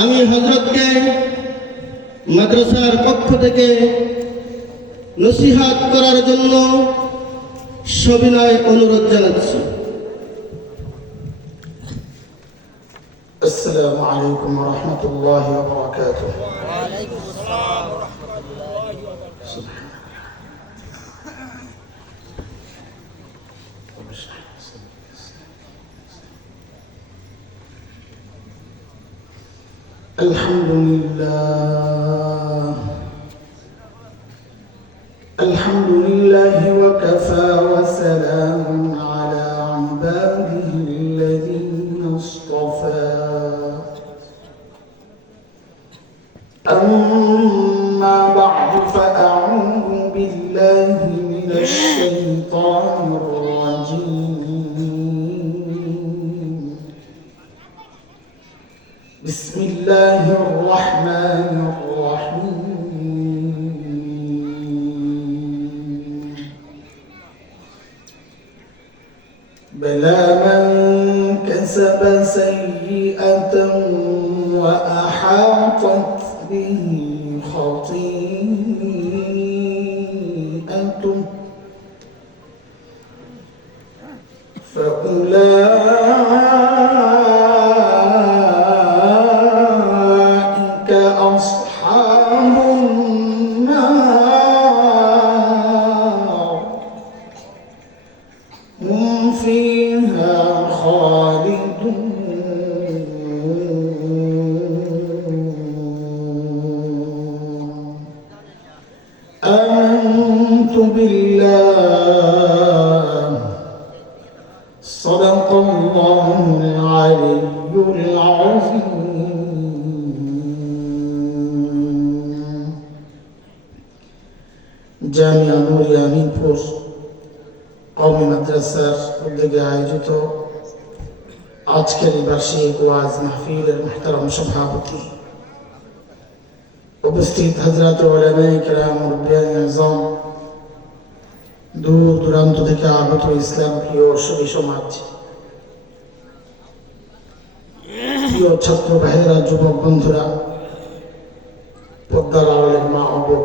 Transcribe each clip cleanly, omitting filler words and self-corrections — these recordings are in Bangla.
আমি হযরতকে মাদ্রাসার পক্ষ থেকে নসিহত করার জন্য সবিনয় অনুরোধ জানাচ্ছি। السلام عليكم ورحمة الله وبركاته. وعليكم السلام ورحمة الله وبركاته. الحمد لله الحمد لله وكفى وسلام على عباده الذين اصطفى. أما بعد فأعوذ بالله من الشيطان الرجيم. بسم الله الرحمن الرحيم. بلى من كسب سيئة وأحاطت به خطيئته فأولئك أصحاب النار هم فيها خالدون. آمنت بالله صدق الله العلي العظيم. জামিয়া নুরিয়া মিরপুর কওমি মাদ্রাসার উদ্যোগে আয়োজিত আজকের এই বার্ষিক ওয়াজ মাহফিলের মুহতারাম সভাপতি, উপস্থিত হযরত উলামায়ে কেরাম, মুরব্বিয়ান আযম, দূর দূরান্ত থেকে আগত ইসলাম প্রিয় সুধী সমাজ, প্রিয় ছাত্র ভাইয়েরা, যুবক বন্ধুরা, পর্দার আড়ালের মা ও বোন,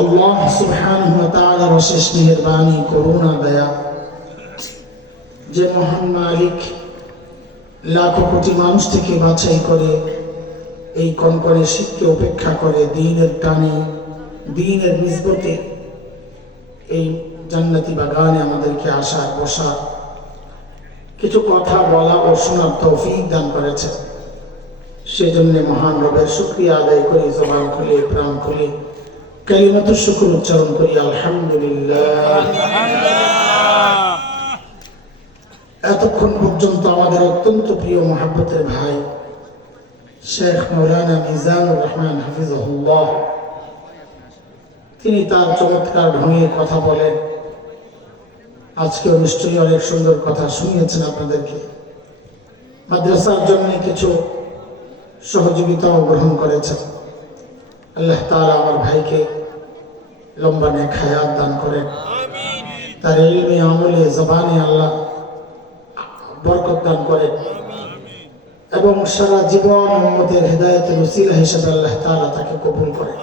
আল্লাহ সুবহানাহু ওয়া তাআলার অশেষ মেহেরবানি, করুণা, দয়া, যে মহান মালিক লাখো কোটি মানুষ থেকে বাছাই করে এই কনকনে শীতকে উপেক্ষা করে দ্বীনের টানে, দ্বীনের নিসবতে এই জান্নাতি বাগানে আমাদেরকে আসার, বসার, কিছু কথা বলা ও শোনার তৌফিক দান করেছে। সেজন্য মহান রবের শুকরিয়া আদায় করি, জবান খুলে, প্রাণ খুলে কালিমাতুশ শুকর উচ্চারণ করি, আলহামদুলিল্লাহ। এতক্ষণ পর্যন্ত আমাদের অত্যন্ত প্রিয় মহব্বতের ভাই শেখ মাওলানা মিজানুর রহমান হাফিজাহুল্লাহ, তিনি তার চমৎকার ঢঙে কথা বলেন। আজকেও নিশ্চয়ই অনেক সুন্দর কথা শুনিয়েছেন আপনাদেরকে। মাদ্রাসার জন্য কিছু সহযোগিতাও গ্রহণ করেছেন। আল্লাহ তাআলা আমার ভাইকে লম্বা নেক হায়াত দান করেন, তার ইলমে, আমলে, জবানে আল্লাহ বরকত দান করেন এবং সারা জীবন উম্মতের হেদায়েতের ওসিলা হিসেবে আল্লাহ তাআলা তাকে কবুল করেন।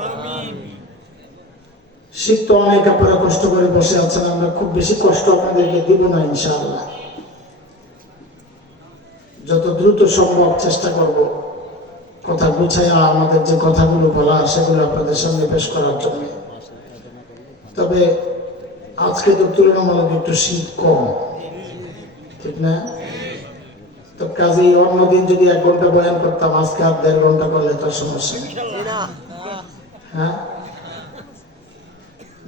শীত তো অনেক, আপনারা কষ্ট করে বসে আছেন, আমরা খুব বেশি কষ্ট আপনাদেরকে দিব না ইনশাআল্লাহ। যত দ্রুত সম্ভব চেষ্টা করব কথা গুছাইয়া আমাদের যে কথাগুলো বলা সেগুলো আপনাদের সামনে পেশ করার জন্য। তবে আজকে তো তুলনামূলক একটু শীত কম, ঠিক না? তো কাজেই অন্যদিন যদি 1 ঘন্টা বয়ান করতাম, আজকে আর 1.5 ঘন্টা করলে তো সমস্যা নেই। হ্যাঁ,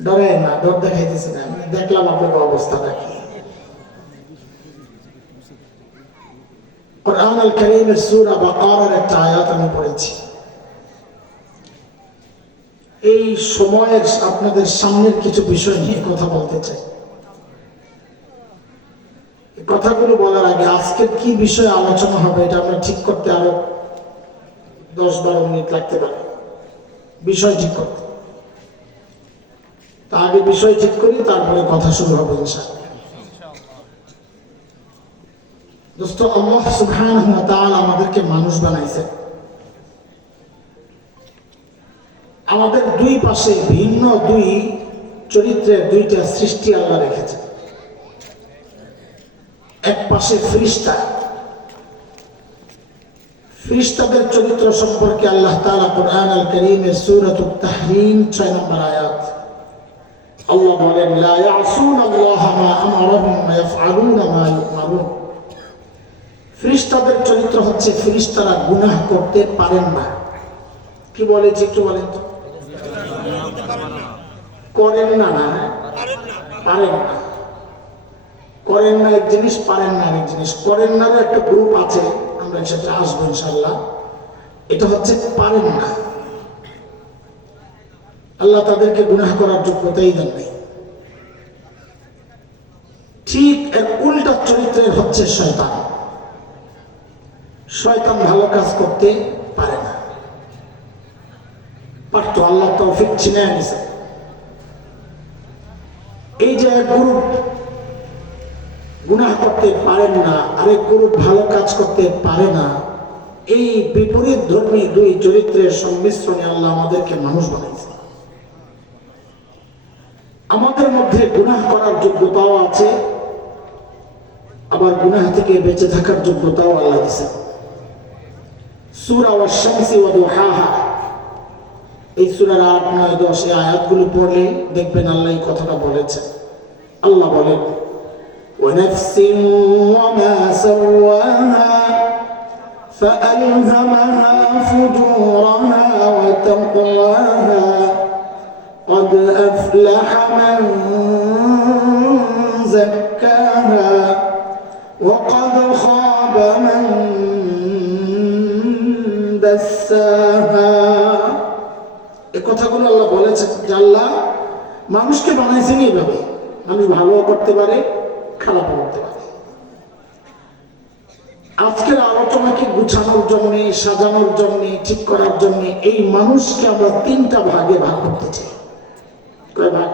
ডরেন না, ডর দেখাইতেছি না, আমি দেখলাম আপনার অবস্থাটা কি। কুরআন আল কারীমের সূরা বাকারার একটা আয়াত আমি পড়েছি। এই সময়ের আপনাদের সামনের কিছু বিষয় নিয়ে কথা বলতে চাই। এই কথাগুলো বলার আগে আজকে কি বিষয়ে আলোচনা হবে এটা আমরা ঠিক করতে আরো 10-12 মিনিট লাগতে পারে, বিষয় ঠিক করতে। তা আগে বিষয় ঠিক করি, তারপরে কথা শুরু হবে ইনশাআল্লাহ। দোস্ত, আল্লাহ সুবহানাহু ওয়া তাআলা আমাদেরকে মানুষ বানাইছে। আমাদের দুই পাশে ভিন্ন দুই চরিত্রের দুইটা সৃষ্টি আল্লাহ রেখেছে। এক পাশে ফেরেশতা। ফেরেশতাদের চরিত্র সম্পর্কে আল্লাহ তাআলা কুরআন আল কারীমের সূরাতুত তাহরীম 6 নম্বর আয়াত আল্লাহ বলেন, লা ইয়াসুনাল্লাহা মা আমারাহুম ওয়া ইয়াফআলুনা মা ইউমারুন। ফেরেশতাদের চরিত্র হচ্ছে ফেরেশতারা গুনাহ করতে পারেন না। কি বলে যে একটু বলেন তো? করেন না, না পারেন না। করেন না এক জিনিস, পারেন না আরেক জিনিস। করেন না একটা গ্রুপ আছে, আমরা সেটা আসবো ইনশাআল্লাহ। এটা হচ্ছে পারেন না। আল্লাহ তাদেরকে গুনাহ করার যোগ্যতাই দেন নাই। ঠিক এর উল্টা চরিত্রের হচ্ছে শয়তান। শয়তান ভালো কাজ করতে পারে না, পারতো, আল্লাহ তৌফিক ছিনিয়ে নিছে। এই যে এক গ্রুপ গুনাহ করতে পারেন না, আরেক গ্রুপ ভালো কাজ করতে পারে না, এই বিপরীত ধর্মী দুই চরিত্রের সংমিশ্রণে আল্লাহ আমাদেরকে মানুষ বানাইছে। আমাদের মধ্যে গুনাহ করার যোগ্যতাও আছে, আবার গুনাহ থেকে বেঁচে থাকার যোগ্যতাও আল্লাহ দিয়েছেন। সূরা ওয়াশ-শামসি ওয়া দুহাহা, এই সূরার 8, 9, 10 এই আয়াতগুলো পড়লে দেখবেন আল্লাহ এই কথাটা বলেছেন। আল্লাহ বলেন, ওয়ানাফসিন ওয়া মা সাওয়াহা فألهمها فجورها وتقواها قد أفلح من زكاها وقد خاب من دساها। এই কথাগুলো আল্লাহ বলেছেন যে আল্লাহ মানুষকে বানাইছেন এইভাবে, মানুষ ভালো করতে পারে, খারাপও করতে পারে। আজকের আলোচনাকে গুছানোর জন্য, সাজানোর জন্য, ঠিক করার জন্য এই মানুষকে আমরা 3টা ভাগে ভাগ করতে চাই। কয় ভাগ?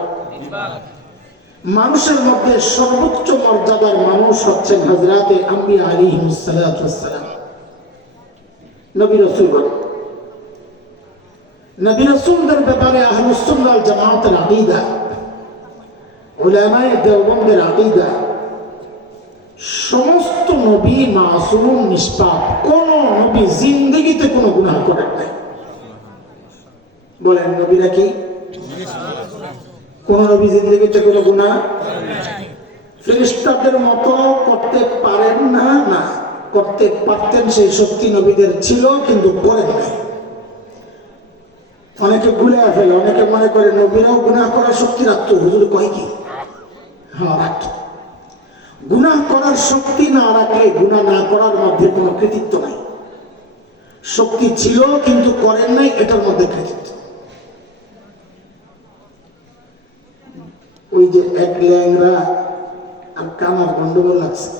মানুষের মধ্যে সর্বোচ্চ মর্যাদার মানুষ হচ্ছেন হযরতে আম্বিয়া আলাইহিস সালাতু ওয়াস সালাম, নবী রাসূলগণ। নবী রাসূলদের ব্যাপারে আহলুস সুন্নাহ ওয়াল জামাতের আকীদা, উলামায়ে দেওবন্দের আকীদা, সমস্ত নবী মাসুম, নিষ্পাপ। কোন নবী জিন্দেগিতে কোনো গুনাহ করেন নাই। বলেন নবীরা কি? কোন নবী জিন্দেগিতে কোনো গুনাহ ফেরেশতাদের মতো করতে পারেন না? না, করতে পারতেন, সেই শক্তি নবীদের ছিল, কিন্তু করেন নাই। অনেকে ভুলে ফেলে, অনেকে মনে করে নবীরাও গুনাহ করার শক্তি রাখতো। হুজুর কয় কি? হ্যাঁ, রাখতো। গুনাহ করার শক্তি না রাখলে গুনাহ না করার মধ্যে কোনো কৃতিত্ব নাই। শক্তি ছিল কিন্তু করেন নাই, এটার মধ্যে কৃতিত্ব। ওই যে এক ল্যাংরা আর কানার গন্ডগোল লাগছে,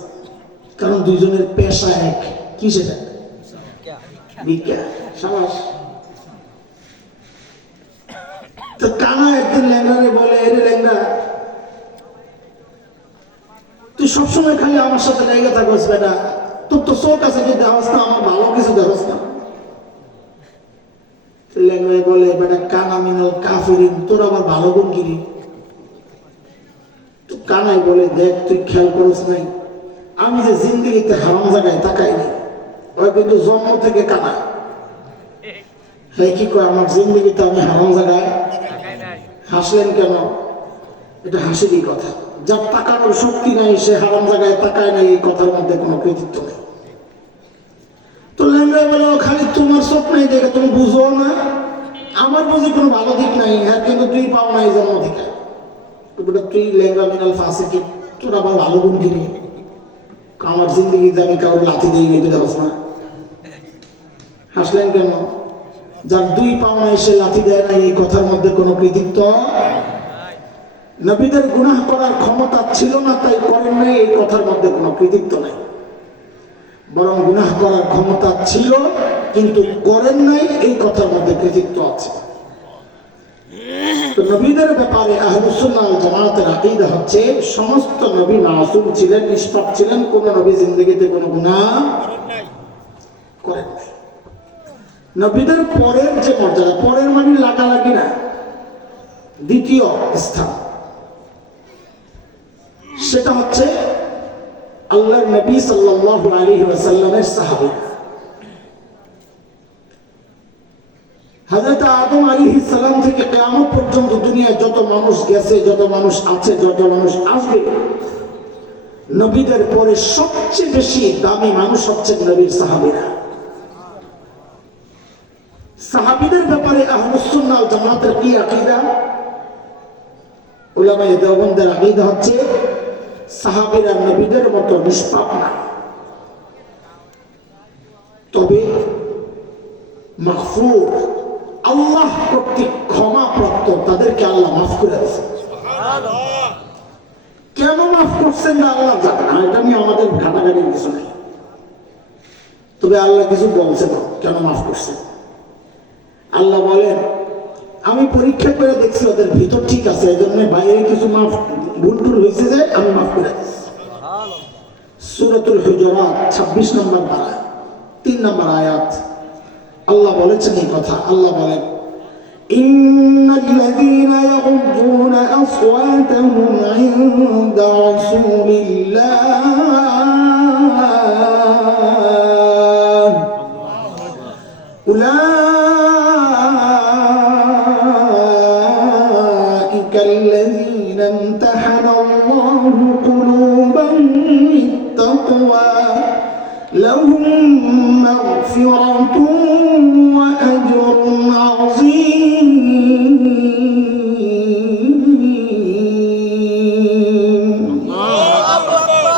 কারণ দুইজনের পেশা এক। কি সেটা? ভিক্ষা। সাবাস। তো কানা একদিন ল্যাংরারে বলে, এরে ল্যাংরা, তুই সবসময় খালি আমার সাথে লেগে থাকস বেটা, তোর তো চোখ আছে, যে দেখাস না, আমার ভালো কিছু দেখাস না। ল্যাংরায় বলে, বেটা কানা মিনাল কাফিরিন, তোর আবার ভালো গুণ গিরি। তো কানাই বলে, দেখ তুই খেয়াল করিস নাই, আমি যে জিন্দেগিতে হারাম জায়গায় তাকাইনি, ওই কিন্তু জন্ম থেকে কানা। হ্যাঁ, কি কয়, আমার জিন্দেগিতে আমি হারাম জায়গায়। হাসলেন কেন? এটা হাসিরই কথা। যার তাকানোর শক্তি নাই, সে হারাম জায়গায় তাকায় নাই, এই কথার মধ্যে কোনো কৃতিত্ব নেই। তো ল্যাংড়া বলো, খালি তোমার চোখ নাই দেখে তুমি বুঝো না, আমার বুঝি কোনো ভালো দিক নাই। হ্যাঁ, কিন্তু তুই পাও না এই জন্ম থেকে। তুই ল্যাংড়া মিনাল ফাসিক, তোর আবার ভালো গুণ কিনি। আমার জিন্দগিতে আমি কাউর লাথি দিই নি, তুই দেখছ না। হাসলেন কেন? যার 2 পাও নাই, সে লাথি দেয় না, এই কথার মধ্যে কোনো কৃতিত্ব। নবীদের গুনাহ করার ক্ষমতা ছিল না, তাই করেন নাই, এই কথার মধ্যে কোনো কৃতিত্ব নাই। বরং গুনাহ করার ক্ষমতা ছিল কিন্তু করেন নাই, এই কথার মধ্যে কৃতিত্ব আছে। তো নবীদের ব্যাপারে আহলুস সুন্নাহ ওয়াল জামাতের আকীদা হচ্ছে সমস্ত নবী মাসুম ছিলেন, নিষ্পাপ ছিলেন, কোন নবী জিন্দেগিতে কোনো গুনাহ করেন নাই। নবীদের পরের যে মর্যাদা, পরের মানে লাগালাগি না, দ্বিতীয় স্থান, সেটা হচ্ছে আল্লাহর নবী সাল্লাল্লাহু আলাইহি ওয়াসাল্লামের সাহাবী। হযরত আদম আলাইহিস সালাম থেকে কিয়ামত পর্যন্ত দুনিয়ায় যত মানুষ গেছে, যত মানুষ আছে, যত মানুষ আসবে, নবীদের পরে সবচেয়ে বেশি দামি মানুষ হচ্ছে নবীর সাহাবীরা। সাহাবীদের ব্যাপারে আহলুস সুন্নাহ ওয়াল জামাতের কি আকীদা? উলামায়ে দেওবন্দের আকীদা হচ্ছে সাহাবীরা নবীদের মতো নিষ্পাপ না, তবে মাগফুর, আল্লাহ কর্তৃক ক্ষমাপ্রাপ্ত, তাদেরকে আল্লাহ মাফ করে দিয়েছেন। কেন মাফ করছেন না আল্লাহ জানেন, এটা নিয়ে আমাদের ঘাটাঘাটির কিছু নেই, তবে আল্লাহ কিছু বলছেন কেন মাফ করছেন। আল্লাহ বলেন, আমি পরীক্ষা করে দেখছি ওদের ভিতর ঠিক আছে, এই জন্য বাইরে কিছু মাফ ভুল টুল হয়েছে যে আমি মাফ করে দিচ্ছি। সূরাতুল হুজুরাত 26 নম্বর পারা 3 নম্বর আয়াত আল্লাহ বলেছেন এই কথা। আল্লাহ বলেন, ইন্নাল্লাযীনা ইয়াগুদ্দুনা আসওয়াতাহুম ইনদা রাসূলিল্লাহ উলাইকা আল্লাযীনা ইমতাহানা আল্লাহু কুলুবাহুম লিত-তাকওয়া লাহুম মাগফিরাতুন ওয়া আজরুন আযীম।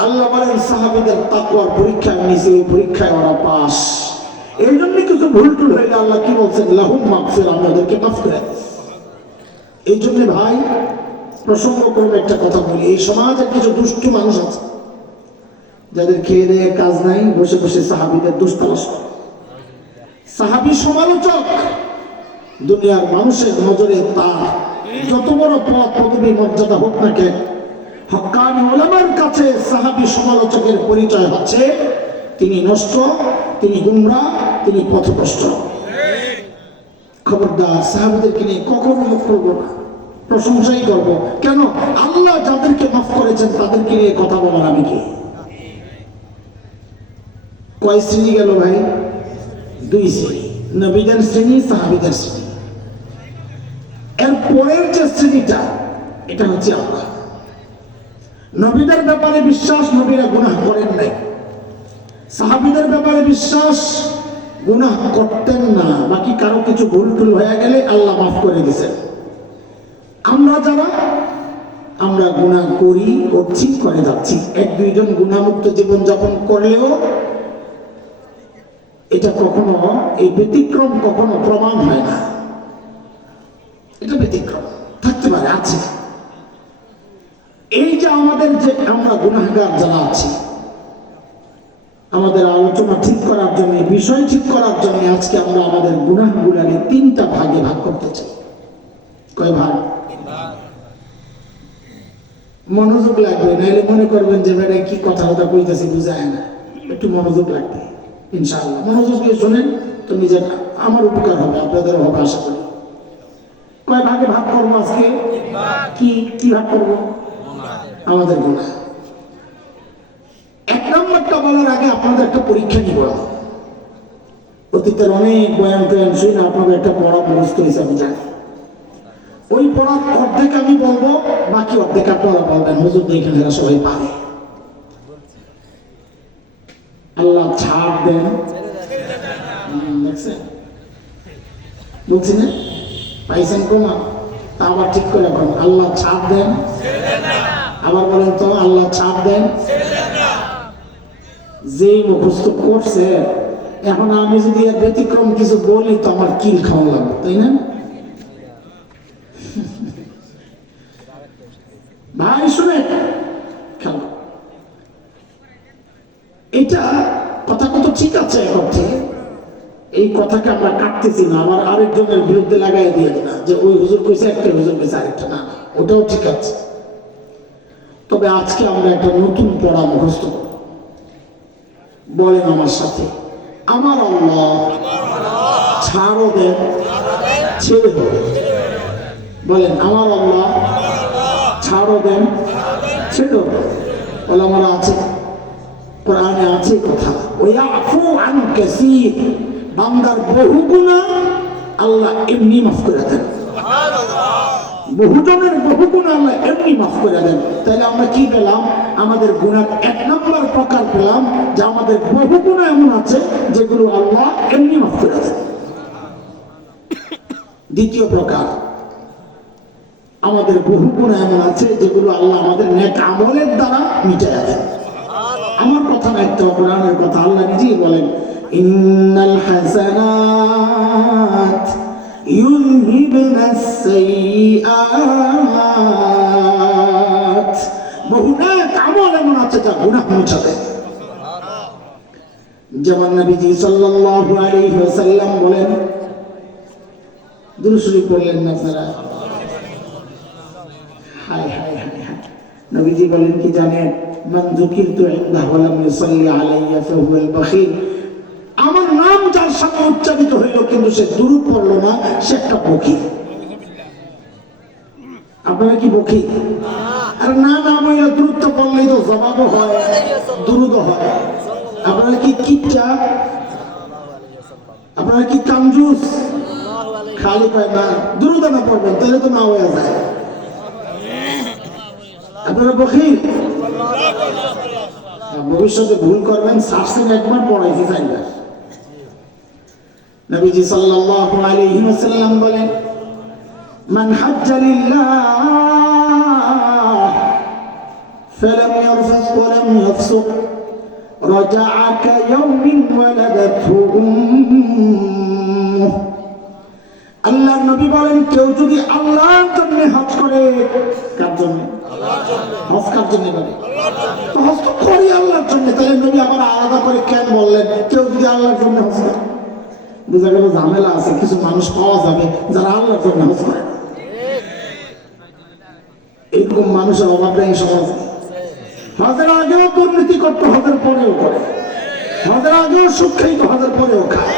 আল্লাহ বলেন সাহাবীদের তাকওয়ার পরীক্ষা নিয়েছে, ওই পরীক্ষায় ওরা পাস। এই জন্য কিছু ভুল টুল হইলে আল্লাহ কি বলছেন, লাহুম মাগফিরা, আমি ওদেরকে মাফ করে দিয়েছি। এই জন্য ভাই প্রসঙ্গক্রমে একটা কথা বলি, এই সমাজে কিছু দুষ্টু মানুষ আছে যাদের খেয়ে দেয়ে কাজ নাই, বসে বসে সাহাবীদের দোষ তালাশ করে। সাহাবী সমালোচক, দুনিয়ার মানুষের নজরে তার যত বড় পদ পদবী মর্যাদা হোক না কেন, হক্কানি উলামার কাছে সাহাবী সমালোচকের পরিচয় হচ্ছে তিনি নষ্ট, তিনি গুমরাহ, তিনি পথভ্রষ্ট। খবরদার সাহাবীদেরকে নিয়ে কখনো মুখ করবো না, প্রশংসাই করব। কেন? আল্লাহ যাদেরকে মাফ করেছেন তাদেরকে নিয়ে কথা বলার আমি কি? কয় শ্রেণী গেল ভাই? 2 শ্রেণী, নবীদের শ্রেণী, সাহাবীদের শ্রেণী। এর পরের যে শ্রেণীটা, এটা হচ্ছে আমরা। নবীদের ব্যাপারে বিশ্বাস, নবীরা গুনাহ করেন নাই। সাহাবীদের ব্যাপারে বিশ্বাস, গুনাহ করতেন না, বাকি কারো কিছু ভুল টুল হয়ে গেলে আল্লাহ মাফ করে দিয়েছেন। আমরা যারা, আমরা গুনাহ করি, করছি, করে যাচ্ছি। 1-2 জন গুনাহমুক্ত জীবনযাপন করলেও এটা কখনো, এই ব্যতিক্রম কখনো প্রমাণ হয় না। এটা ব্যতিক্রম থাকতে পারে, আছে। এই যে আমাদের যে আমরা গুনাহগার যারা আছি, আমাদের আলোচনা ঠিক করার জন্য, বিষয় ঠিক করার জন্য আজকে আমরা আমাদের গুনাহগুলোকে 3টা ভাগে ভাগ করতে চাই। কয় ভাগ? মনোযোগ লাগবে, নাইলে মনে করবেন যে বেটা কি কথা কইতেছি বুঝায় না। একটু মনোযোগ লাগবে ইনশাআল্লাহ। মনোযোগ দিয়ে শোনেন তো নিজের, আমার উপকার হবে, আপনাদের হবে আশা করি। কয় ভাগে ভাগ করবো আজকে? কি কি ভাগ করবো? আমাদের গুনাহ। 1 নম্বরটা বলার আগে আপনাদের একটা পরীক্ষা নিব। অতীতের অনেক বয়ান টয়ান শুনে আপনাদের একটা পড়া মুখস্থ হয়েছে আমি জানি। ওই পড়ার অর্ধেক আমি বলবো, বাকি অর্ধেক আপনারা বলবেন। হুজুর তো এখানে সবাই পারে। আল্লাহ ছাড় দেন, দেখছেন বলছি না, পাইছেন প্রমাণ? তা আবার ঠিক করে এখন আল্লাহ ছাড় দেন, আবার বলেন তো আল্লাহ ছাড় দেন। যেই মুখস্থ করছে, এখন আমি যদি এর ব্যতিক্রম কিছু বলি তো আমার কিল খাওয়া লাগবে, তাই না ভাই? শুনে খেলো, এটা কথা কত ঠিক আছে এক অর্থে, এই কথাকে আমরা কাটতেছি না, আবার আরেকজনের বিরুদ্ধে লাগাই দিয়ে না যে ওই হুজুর কইছে একটা, হুজুর কইছে আরেকটা। না, ওটাও ঠিক আছে। তবে আজকে আমরা একটা নতুন পড়া মুখস্থ করব। বলেন আমার সাথে, আমার আল্লাহ ছাড়ও দেন, ছেড়ে দেন। বলেন, আমার আল্লাহ ছাড়ও দেন, ছেড়ে দেন। বলে আমার আছে, কোরআনে আছে কথা, ওয়াফু আন কাসীর, বান্দার বহু গুনাহ আল্লাহ এমনি মাফ করে দেন। বহুজনের বহু গুনাহ আল্লাহ এমনি মাফ করে দেন। তাহলে আমরা কি পেলাম? আমাদের গুনার এক নম্বর প্রকার পেলাম যে আমাদের বহু গুনাহ এমন আছে যেগুলো আল্লাহ এমনি মাফ করে দেন। দ্বিতীয় প্রকার, আমাদের বহু গুনাহ এমন আছে যেগুলো আল্লাহ আমাদের নেক আমলের দ্বারা মিটাইয়া দেন। আমার কথা না, একটা কোরআনের কথা, আল্লাহ নিজেই বলেন, ইন্নাল হাসানাত ইউযহিবনাস সাইয়্যাত। বহু নেক আমল এমন আছে যা গুনাহ মুছে দেয়। যেমন নবীজি সাল্লাল্লাহু আলাইহি ওয়াসাল্লাম বলেন, দুরূদ শরীফ পড়লেন না আপনারা? হায় হায় হায় হায়। নবীজি বলেন কি জানেন? মান যুকিরতু ইনদাহু ওয়া লাম ইউসাল্লি আলাইয়া ফাহুয়াল বাখিল। আমার নাম যার সামনে উচ্চারিত হইল কিন্তু সে দুরূদ পড়লো না, সে একটা বখীল। আপনারা কি বখীল? আর না নাম হইলে দুরূদ তো পড়লেই তো জবাবও হয়, দুরূদও হয়। আপনারা কি কিচ্ছা? আপনারা কি কামজুস? খালি পায় না দুরূদ না পড়বেন তাহলে তো না হয়ে যায়। আপনারা বখীল? ভবিষ্যতে ভুল করবেন, সার্সেন একবার পড়াইছি চাইবার। নবীজি সাল্লাল্লাহু আলাইহি ওয়াসাল্লাম বলেন, মান হাজ্জা লিল্লাহ ফালাম ইয়ারফুস ওয়া লাম ইয়াফসুক রাজা'a কায়াউমিন ওয়ালাদাতহু উম্মুহ। আল্লাহর নবী বলেন, কেউ যদি আল্লাহর জন্য হজ করে, কার জন্য? আল্লাহর জন্য। হজ কার জন্য করে? তো হজ তো করি আল্লাহর জন্য, তাহলে নবী আবার আলাদা করে কেন বললেন কেউ যদি আল্লাহর জন্য হজ করে? বোঝা গেল ঝামেলা আছে, কিছু মানুষ পাওয়া যাবে যারা আল্লাহর জন্য হজ করে। এরকম মানুষের অভাব নেই সমাজে। হজের আগেও দুর্নীতি করতো, হজের পরেও করে। হজের আগেও সুদ খাইত, হজের পরেও খায়।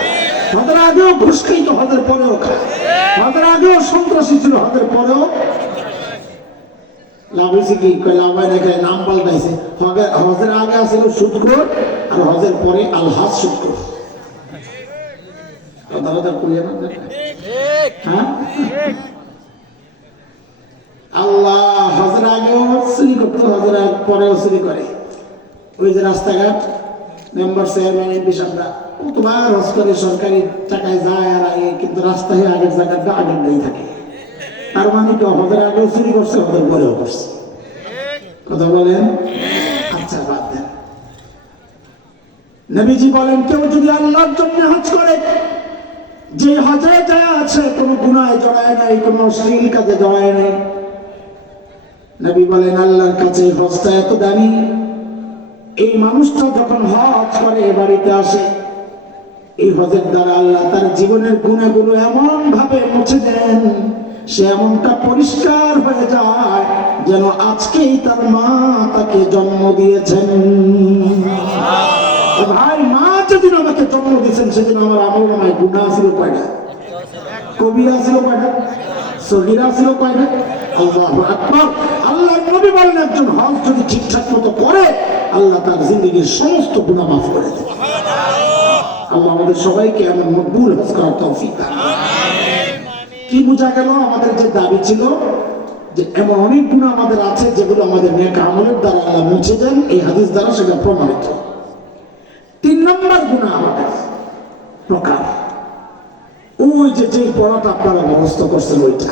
হজের আগেও ঘুষ খাইত, হজের পরেও খায়। হজের আগেও সন্ত্রাসী ছিল, হজের পরেও। লাভ হয়েছে কি? লাভ হয় না, নাম পাল্টাইছে। হজের আগে আসছিল সুদখোর, আর হজের পরে আলহাজ সুদখোর। হ্যাঁ, আল্লাহ হজের আগেও চুরি করতো, হজের পরেও চুরি করে। ওই যে রাস্তাঘাট মেম্বার চেয়ারম্যান এমপি সাহেবরা কতবার হজ করে, সরকারি টাকায় যায় আর আগে, কিন্তু রাস্তায় আগের জায়গাটা আগের নেই থাকে। তার মানে কি হজের আগেও চুরি করছে, হজের পরেও করছে। কথা বলেন? আচ্ছা বাদ দেন। নবীজি বলেন, কেউ যদি আল্লাহর জন্য হজ করে, যে হজে যা আছে কোনো গুনাহে জড়ায় নাই, কোনো অশ্লীল কাজে জড়ায় নাই। নবী বলেন, আল্লাহর কাছে হজটা এত দামি, এই মানুষটা যখন হজ করে বাড়িতে আসে, এই হজের দ্বারা আল্লাহ তার জীবনের গুনাহগুলো এমন ভাবে মুছে দেন, সে এমনটা পরিষ্কার হয়ে যায় যেন আজকেই তার মা তাকে জন্ম দিয়েছেন। ভাই, মা যেদিন আমাকে জন্ম দিয়েছেন সেদিন আমার আমলনামায় গুনাহ ছিল কয়টা? কবিরা ছিল কয়টা? সগীরা ছিল কয়টা? আল্লাহু আকবার। আল্লাহর নবী বলেন, একজন হজ যদি ঠিকঠাক মতো করে, আল্লাহ তার জিন্দেগীর সমস্ত গুনাহ মাফ করে দেন। আল্লাহ আমাদের সবাইকে এমন মকবুল হজ করার তৌফিক দান। কি বোঝা গেল? আমাদের যে দাবি ছিল যে এমন অনেক গুনাহ আমাদের আছে যেগুলো আমাদের নেক আমলের দ্বারা আল্লাহ মুছে দেন, এই হাদিস দ্বারা সেটা প্রমাণিত। 3 নম্বর গুনাহ আমাদের প্রকার, ওই যে পড়াটা আপনারা মুখস্থ করছেন ওইটা।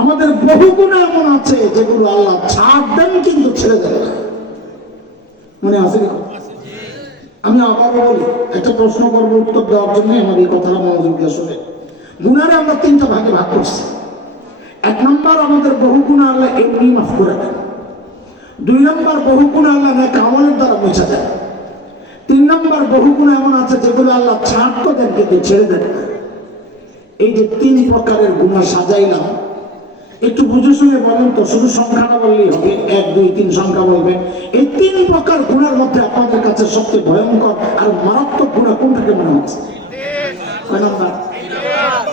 আমাদের বহু গুনাহ এমন আছে যেগুলো আল্লাহ ছাড় দেন কিন্তু ছেড়ে দেন না। মনে আছে? আমি আবারও বলি, একটা প্রশ্ন করবো, উত্তর দেওয়ার জন্য আমার এই কথাটা মনোযোগ দিয়ে শুনে। গুনারে আমরা 3টা ভাগে ভাগ করছি। 1 নম্বর, আমাদের বহু গুনাহ আল্লাহ এমনি মাফ করে দেন। 2 নম্বর, বহু গুনাহ আল্লাহ নেক আমলের দ্বারা মুছে দেন। তিন নম্বর, বহু গুনাহ এমন আছে যেগুলো আল্লাহ ছাড় তো দেন কিন্তু ছেড়ে দেন না। এই যে তিন প্রকারের গুনাহ সাজাইলাম, একটু বুঝে শুনে বলেন তো, শুধু সংখ্যাটা বললেই হবে, 1 2 3 সংখ্যা বলবেন। এই তিন প্রকার গুনার মধ্যে আপনাদের কাছে সবচেয়ে ভয়ঙ্কর আর মারাত্মক গুনাহ কোনটাকে মনে হচ্ছে? কয় নাম্বার?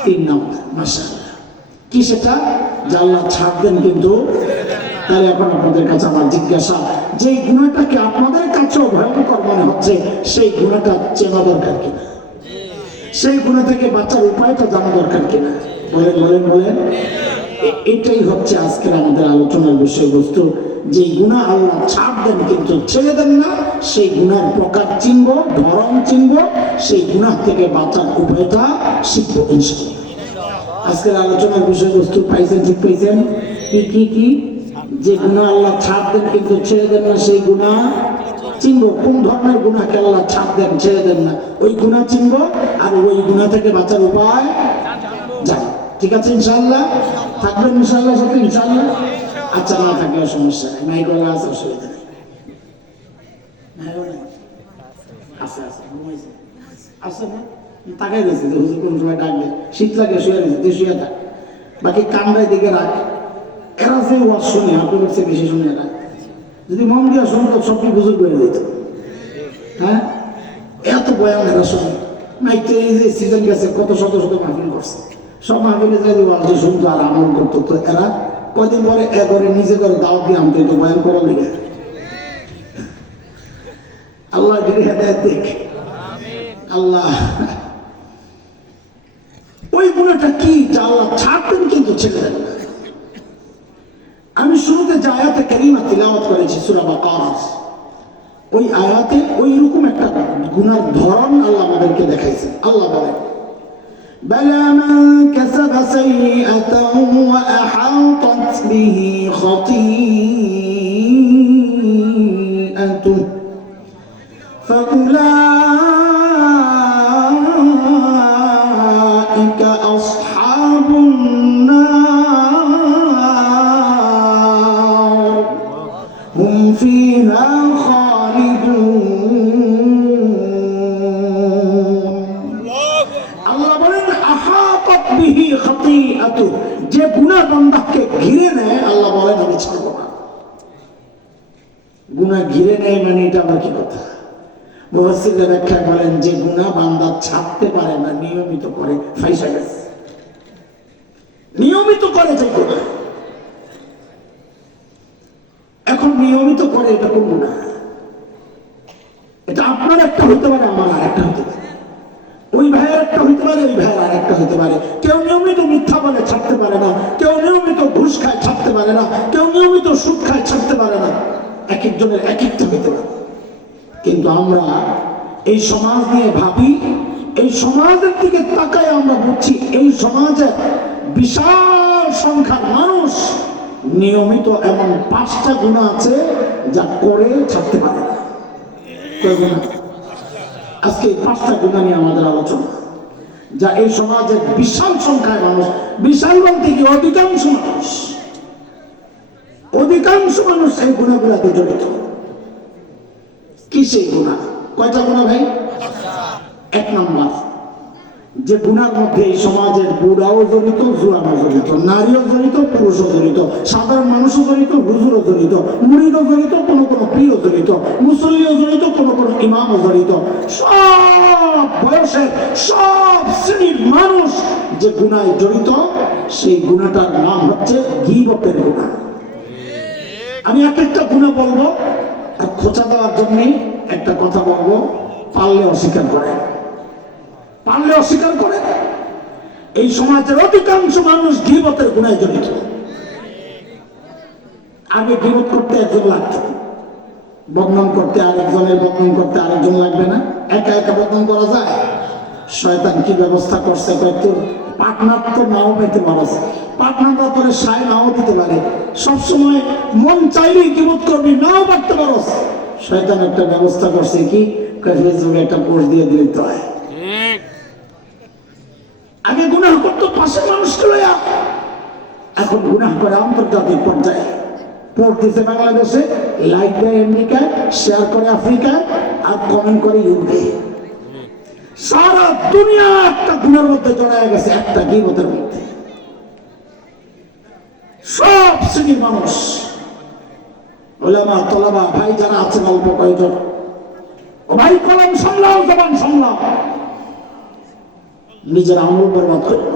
3 নাম্বার। মাশাআল্লাহ। কি সেটা? যে আল্লাহ ছাড় দেন কিন্তু। তাহলে এখন আপনাদের কাছে আমার জিজ্ঞাসা, যে গুনাহটাকে আপনাদের কাছেও ভয়ঙ্কর মনে হচ্ছে, সেই গুনাহটা চেনা দরকার কিনা? সেই গুনাহ থেকে বাঁচার উপায়টা জানা দরকার কিনা? বলেন বলেন বলেন। এটাই হচ্ছে আজকের আমাদের আলোচনার বিষয়বস্তু। যে গুনাহ আল্লাহ ছাড় দেন কিন্তু ছেড়ে দেন না, সেই গুনার প্রকার চিনব, ধরন চিনব, সেই গুনাহ থেকে বাঁচার উপায়টা শিখবো ইনশাআল্লাহ। আজকের আলোচনার বিষয়বস্তু পাইছেন? ঠিক পাইছেন? কি কি কি? যে গুনাহ আল্লাহ ছাড় দেন কিন্তু ছেড়ে দেন না, সেই গুনাহ চিনব। কোন ধরনের গুনাহকে আল্লাহ ছাড় দেন ছেড়ে দেন না, ওই গুনাহ চিনব, আর ওই গুনাহ থেকে বাঁচার উপায় জানব। ঠিক আছে ইনশাআল্লাহ? থাকবেন ইনশাআল্লাহ সাথে? ইনশাআল্লাহ। আচ্ছা, না থাকলে সমস্যা নেই, মাইকওয়ালা আছে, অসুবিধা নেই। আচ্ছা আচ্ছা, ঘুমাইছে আচ্ছা না, তাকাই গেছে যে হুজুর কোন সময় ডাকবে, শীত লাগে শুয়ে গেছে, তুই শুয়ে থাক, বাকি কামরায় দিকে রাখ। এরা যে ওয়াজ শুনে আপনি হচ্ছে বেশি শুনে এরা যদি মন দিয়ে শুনতো সবটি বুঝুর করে দিত। হ্যাঁ, এত বয়ান এরা শুনে। মাইকটা এই যে সিজন গেছে, কত শত শত মাহফিল করছে, সব মাহফিলে যাই ওয়াজ শুনতো আর আমল করতো। তো এরা কদিন পরে একবারে নিজে করে দাওয়াত দিয়ে আনতো, তো বয়ান করার লেগে। আল্লাহ হেদায়েত দেখ আল্লাহ। ওই গুণাটা কি? যা আল্লাহ ছাড়তেন কিন্তু ছেড়ে দেন না। আমি শুরুতে যে আয়াতে কারিমা তিলাওয়াত করেছি সূরা বাকারা, ওই আয়াতে ওই রকম একটা গুনার ধরন আল্লাহ আমাদেরকে দেখাইছেন। আল্লাহ বলেন, বালা মান কাসাবা সাইয়্যাতান ওয়া আহাতাত বিহি খাতিআতুহু ফাউলাইকা আসহাবুন নার হুম ফিহা যে গুনাহ বান্দাকে ঘিরে নেয়, আল্লাহ বলেন আমি ছাড়বো না। গুনাহ ঘিরে নেয় মানে এটা আবার কি কথা? মুফাসসিররা ব্যাখ্যা করেন, যে গুনাহ বান্দা ছাড়তে পারে না, নিয়মিত করে, ফাইসা গেছে, নিয়মিত করে যে গুনাহ। এখন নিয়মিত করে, এটা কোন গুনাহ? এটা আপনার একটা হতে পারে, আমার আর একটা হতে পারে, ওই ভাইয়ের একটা হইতে পারে, ওই ভাইয়ের আর একটা হইতে পারে। কেউ নিয়মিত মিথ্যা বলে ছাড়তে পারে না, কেউ নিয়মিত ঘুষ খায় ছাড়তে পারে না, কেউ নিয়মিত সুদ খায় ছাড়তে পারে না। এক একজনের এক একটা হইতে পারে। কিন্তু আমরা এই সমাজ নিয়ে ভাবি, এই সমাজের দিকে তাকায় আমরা বুঝছি এই সমাজের বিশাল সংখ্যার মানুষ নিয়মিত এমন 5টা গুনাহ আছে যা করে ছাড়তে পারে না। আজকে এই 5টা গুনাহ নিয়ে আমাদের আলোচনা, যা এই সমাজের বিশাল সংখ্যায় মানুষ, বিশাল বলতে কি অধিকাংশ মানুষ এই গুনাহগুলোতে জড়িত। কি সেই গুনাহ? কয়টা গুনাহ ভাই? 1 নাম্বার, যে গুনার মধ্যে এই সমাজের বুড়াও জড়িত, জুয়ানও জড়িত, নারীও জড়িত, পুরুষও জড়িত, সাধারণ মানুষও জড়িত, হুজুরও জড়িত, মুরিদও জড়িত, কোনো কোনো পীরও জড়িত, মুসল্লিও জড়িত, কোনো কোনো ইমামও জড়িত। সব বয়সের, সব শ্রেণীর মানুষ যে গুনায় জড়িত, সেই গুনাহটার নাম হচ্ছে গীবতের গুনাহ। আমি এক একটা গুনাহ বলবো, আর খোঁচা দেওয়ার জন্য একটা কথা বলবো, পারলে অস্বীকার করে, পারলে অস্বীকার করে। এই সমাজের অধিকাংশ মানুষ গীবতের গুনায় জড়িত। আগে গীবত করতে একজন লাগতো, বদনাম করতে আরেকজনের, বদনাম করতে আরেকজন লাগবে না। একা একা বদনাম করা যায়? শয়তান কি ব্যবস্থা করছে, তোর পার্টনার তো নাও পেতে পারস, পার্টনাররা তোর সায় নাও দিতে পারে, সবসময় মন চাইলেই গীবত করবি, নাও পারতে পারস। শয়তান একটা ব্যবস্থা করছে, কি ফেসবুকে একটা পোস্ট দিয়ে দিলে তো হয়। আগে গুনাহ করতো পাশের মানুষকে লইয়া, এখন গুনাহ করে আন্তর্জাতিক পর্যায়ে। পোস্ট দিতে বাংলাদেশে, লাইক দেয় আমেরিকায়, শেয়ার করে আফ্রিকায়, আর কমেন্ট করে উঠবে। সারা দুনিয়া একটা গুণের মধ্যে জড়ায় গেছে, একটা গীবতের মধ্যে। সব শ্রেণীর মানুষ, ওলামা তলাবা ভাই যারা আছেন অল্প কয়েকজন, ও ভাই কলম সামলাও, জবান সামলাও, নিজের আমল বরবাদ করে না।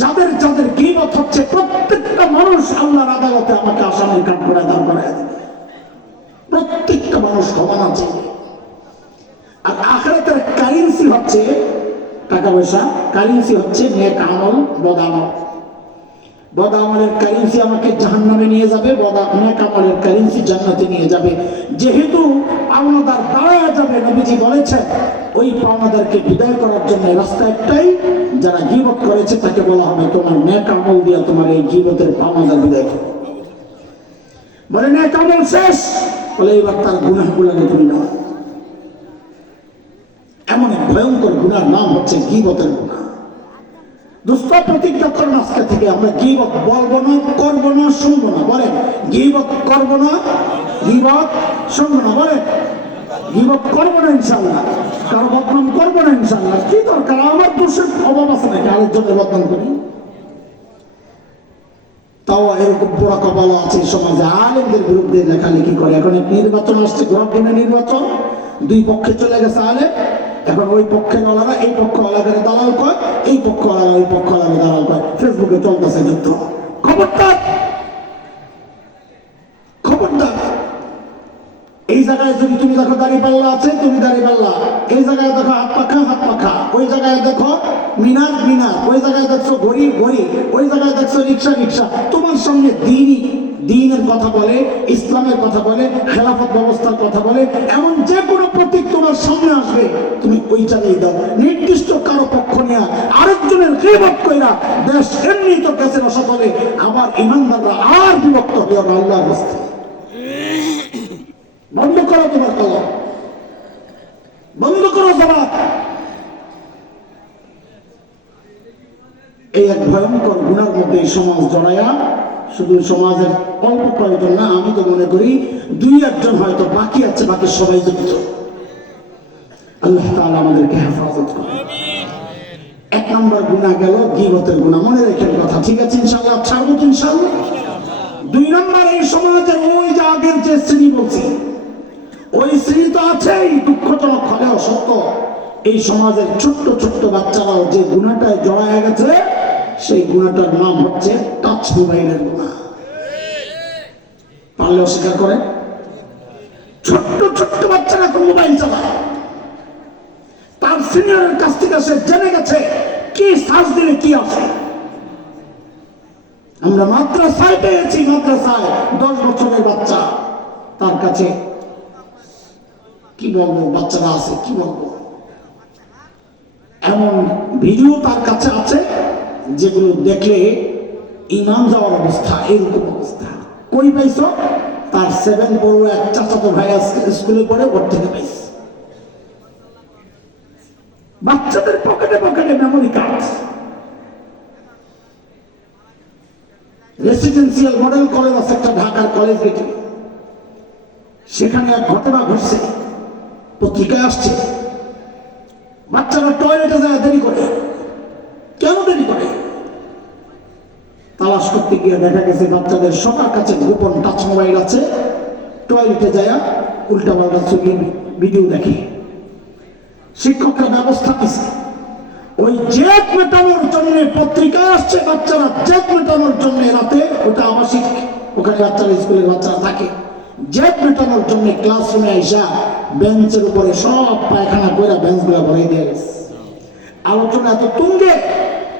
যাদের যাদের গীবত হচ্ছে প্রত্যেকটা মানুষ আল্লাহর আদালতে আমাকে আসামির কাঠ করে দাঁড় করায় দেবে। প্রত্যেকটা মানুষ ক্ষমা চাইবে। আর আখিরাতের কারেন্সি হচ্ছে টাকা পয়সা, কারেন্সি হচ্ছে নেক আমল, বদ আমল। বদ আমলের কারেন্সি আমাকে জাহান্নামে নিয়ে যাবে, নেক আমলের কারেন্সি জান্নাতে নিয়ে যাবে। যেহেতু পাওনাদার দাঁড়ায় যাবে, নবীজি বলেছেন ওই পাওনাদারকে বিদায় করার জন্য রাস্তা একটাই, যারা গীবত করেছে তাকে বলা হবে তোমার নেক আমল দিয়ে তোমার এই গীবতের পাওনাদার বিদায় করো। বলে নেক আমল শেষ, বলে এবার তার গুনাহগুলোকে তুমি নাও। এমন এক ভয়ঙ্কর গুনার নাম হচ্ছে গীবতের গুনাহ। দুষ্ট প্রতিজ্ঞা করেন আজকে থেকে আমরা গীবত বলবো না, করবো না, শুনবো না। বলেন গীবত করবো না, গীবত শুনবো না। বলেন গীবত করবো না ইনশাআল্লাহ, কারো বদনাম করবো না ইনশাআল্লাহ। কি দরকার, আমার দোষের অভাব আছে নাকি আরেকজনের বদনাম করি? তাও এরকম পোড়া কপাল আছে সমাজে, আলেমদের বিরুদ্ধে লেখালেখি করে। এখন নির্বাচন আসছে, ঘোরার দিনে নির্বাচন, দুই পক্ষে চলে গেছে আলেম। এখন ওই পক্ষের ওলারা এই পক্ষ ওলাদের দালাল কয়, এই পক্ষ ওলারা ওই পক্ষ ওলাদের দালাল কয়। ফেসবুকে চলতেছে যুদ্ধ। খবরদার, খবরদার। এই জায়গায় যদি তুমি দেখো দাঁড়িপাল্লা আছে, তুমি দাঁড়িপাল্লা। এই জায়গায় দেখো হাত পাখা, হাত পাখা। ওই জায়গায় দেখো মিনার, মিনার। ওই জায়গায় দেখছো ঘড়ি, ঘড়ি। ওই জায়গায় দেখছো রিক্সা, রিক্সা। তোমার সামনে দিনের কথা বলে, ইসলামের কথা বলে, খেলাফত ব্যবস্থার কথা বলে, এমন যে কোনো প্রতীক তোমার সামনে আসবে, তুমি ওইটাই দাও। নির্দিষ্ট কারো পক্ষ নিয়ে আরেকজনের গীবত কইরা দেশ এমনি তো গেছে রসাতলে। আবার ইমানদাররা আর বিভক্ত হয়ে আল্লাহর রাস্তায়। বন্ধ করো তোমার কলম, বন্ধ করো জবাব। এই এক ভয়ঙ্কর গুনার মধ্যে সমাজ জড়ায়া, শুধু সমাজের অল্প কয়েকজন না, আমি তো মনে করি দুই একজন হয়তো বাকি আছে, বাকি সবাই যুক্ত। আল্লাহ তাআলা আমাদেরকে হেফাজত করে। এক নম্বর গুনাহ গেল গীবতের গুনাহ, মনে রেখেন কথা, ঠিক আছে? ইনশাআল্লাহ ছাড়বো তো ইনশাআল্লাহ। দুই নম্বর, এই সমাজের ওই যে আগের যে শ্রেণী বলছি, ওই শ্রেণী তো আছেই, দুঃখজনক হলেও সত্য। এই সমাজের ছোট্ট ছোট্ট বাচ্চারাও যে গুনাহটায় জড়ায় গেছে, সেই গুনাহটার নাম হচ্ছে টাচ মোবাইলের গুনাহ। পারলে অস্বীকার করে? ছোট্ট ছোট্ট বাচ্চারা এখন মোবাইল চালায়। তার সিনিয়রের কাছ থেকে সে জেনে গেছে কি সার্চ দিলে কি আছে। আমরা মাদ্রাসায় পেয়েছি, মাদ্রাসায় 10 বছরের বাচ্চা, তার কাছে কি বলবো, বাচ্চারা আছে কি বলবো, এমন ভিডিও তার কাছে আছে যেগুলো দেখলে ইমান যাওয়ার অবস্থা, এরকম অবস্থা। কই পাইছো? তার 7 বড় এক চাচাতো ভাই স্কুলে পড়ে, ওর থেকে পাইছে। বাচ্চাদের পকেটে পকেটে memory card. Residential model college আছে একটা ঢাকার কলেজ গেটে, সেখানে এক ঘটনা ঘটছে, পত্রিকায় আসছে। বাচ্চারা টয়লেটে যায় দেরি করে। কেন দেরি করে? তালাশ করতে গিয়ে দেখা গেছে বাচ্চাদের সবার কাছে গোপন টাচ মোবাইল আছে। টয়লেটে যায় উল্টাপাল্টা ছবি ভিডিও দেখে। শিক্ষকরা ব্যবস্থা নিছে, ওই জেদ মেটানোর জন্য পত্রিকায় আসছে। বাচ্চারা জেদ মেটানোর জন্য রাতে, ওটা আবাসিক, ওখানে বাচ্চারা স্কুলের বাচ্চারা থাকে, জেদ মেটানোর জন্য ক্লাসরুমে আইসা বেঞ্চের উপরে সব পায়খানা করে বেঞ্চগুলা ভরে দিয়ে গেছে। আলোচনা এত তুঙ্গে,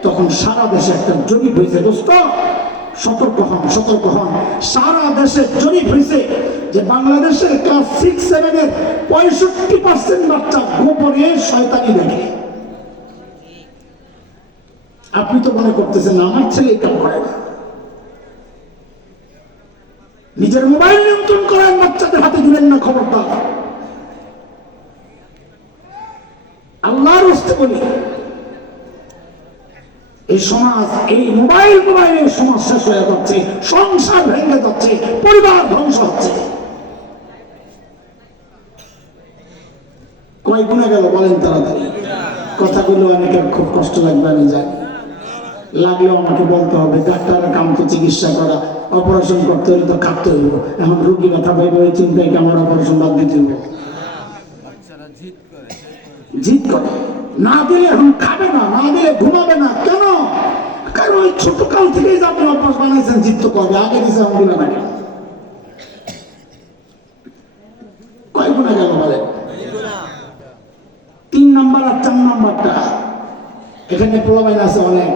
তখন সারা দেশে একটা জরিপ হয়েছে। দোস্ত সতর্ক হন, সতর্ক হন। সারা দেশে জরিপ হয়েছে যে বাংলাদেশের ক্লাস 6-7-এর 65% বাচ্চা গোপনে শয়তানি দেখে। আপনি তো মনে করতেছেন আমার ছেলে এই কাম করে না। নিজের মোবাইল নিয়ন্ত্রণ করেন, বাচ্চাদের হাতে দিবেন না, খবরদার। আল্লাহর রাস্তে বলি, এই সমাজ, এই মোবাইলে সমাজ শেষ হয়ে যাচ্ছে, সংসার ভেঙে যাচ্ছে, পরিবার ধ্বংস হচ্ছে। কয় গুণে গেল বলেন তাড়াতাড়ি। কথাগুলো অনেকের খুব কষ্ট লাগবে আমি জানি, লাগলেও আমাকে বলতে হবে। ডাক্তারের কাম তো চিকিৎসা করা, অপারেশন করতে হলে তো কাটতে হইব। এখন রুগী ব্যথা পাইবে ওই চিন্তায় কি আমার অপারেশন বাদ দিতে হইব? জিদ করে না দিলে এখন খাবে না, না দিলে ঘুমাবে না। কেন? কারণ ওই ছোট কাল থেকেই যে আপনি অভ্যাস বানাইছেন, জিদ তো করবে। আগে দিছে এখন দিবে না কেন? কয় গুণা গেল বলেন? 3 নাম্বার আর 4 নাম্বারটা এখানে প্রলোভন আছে অনেক।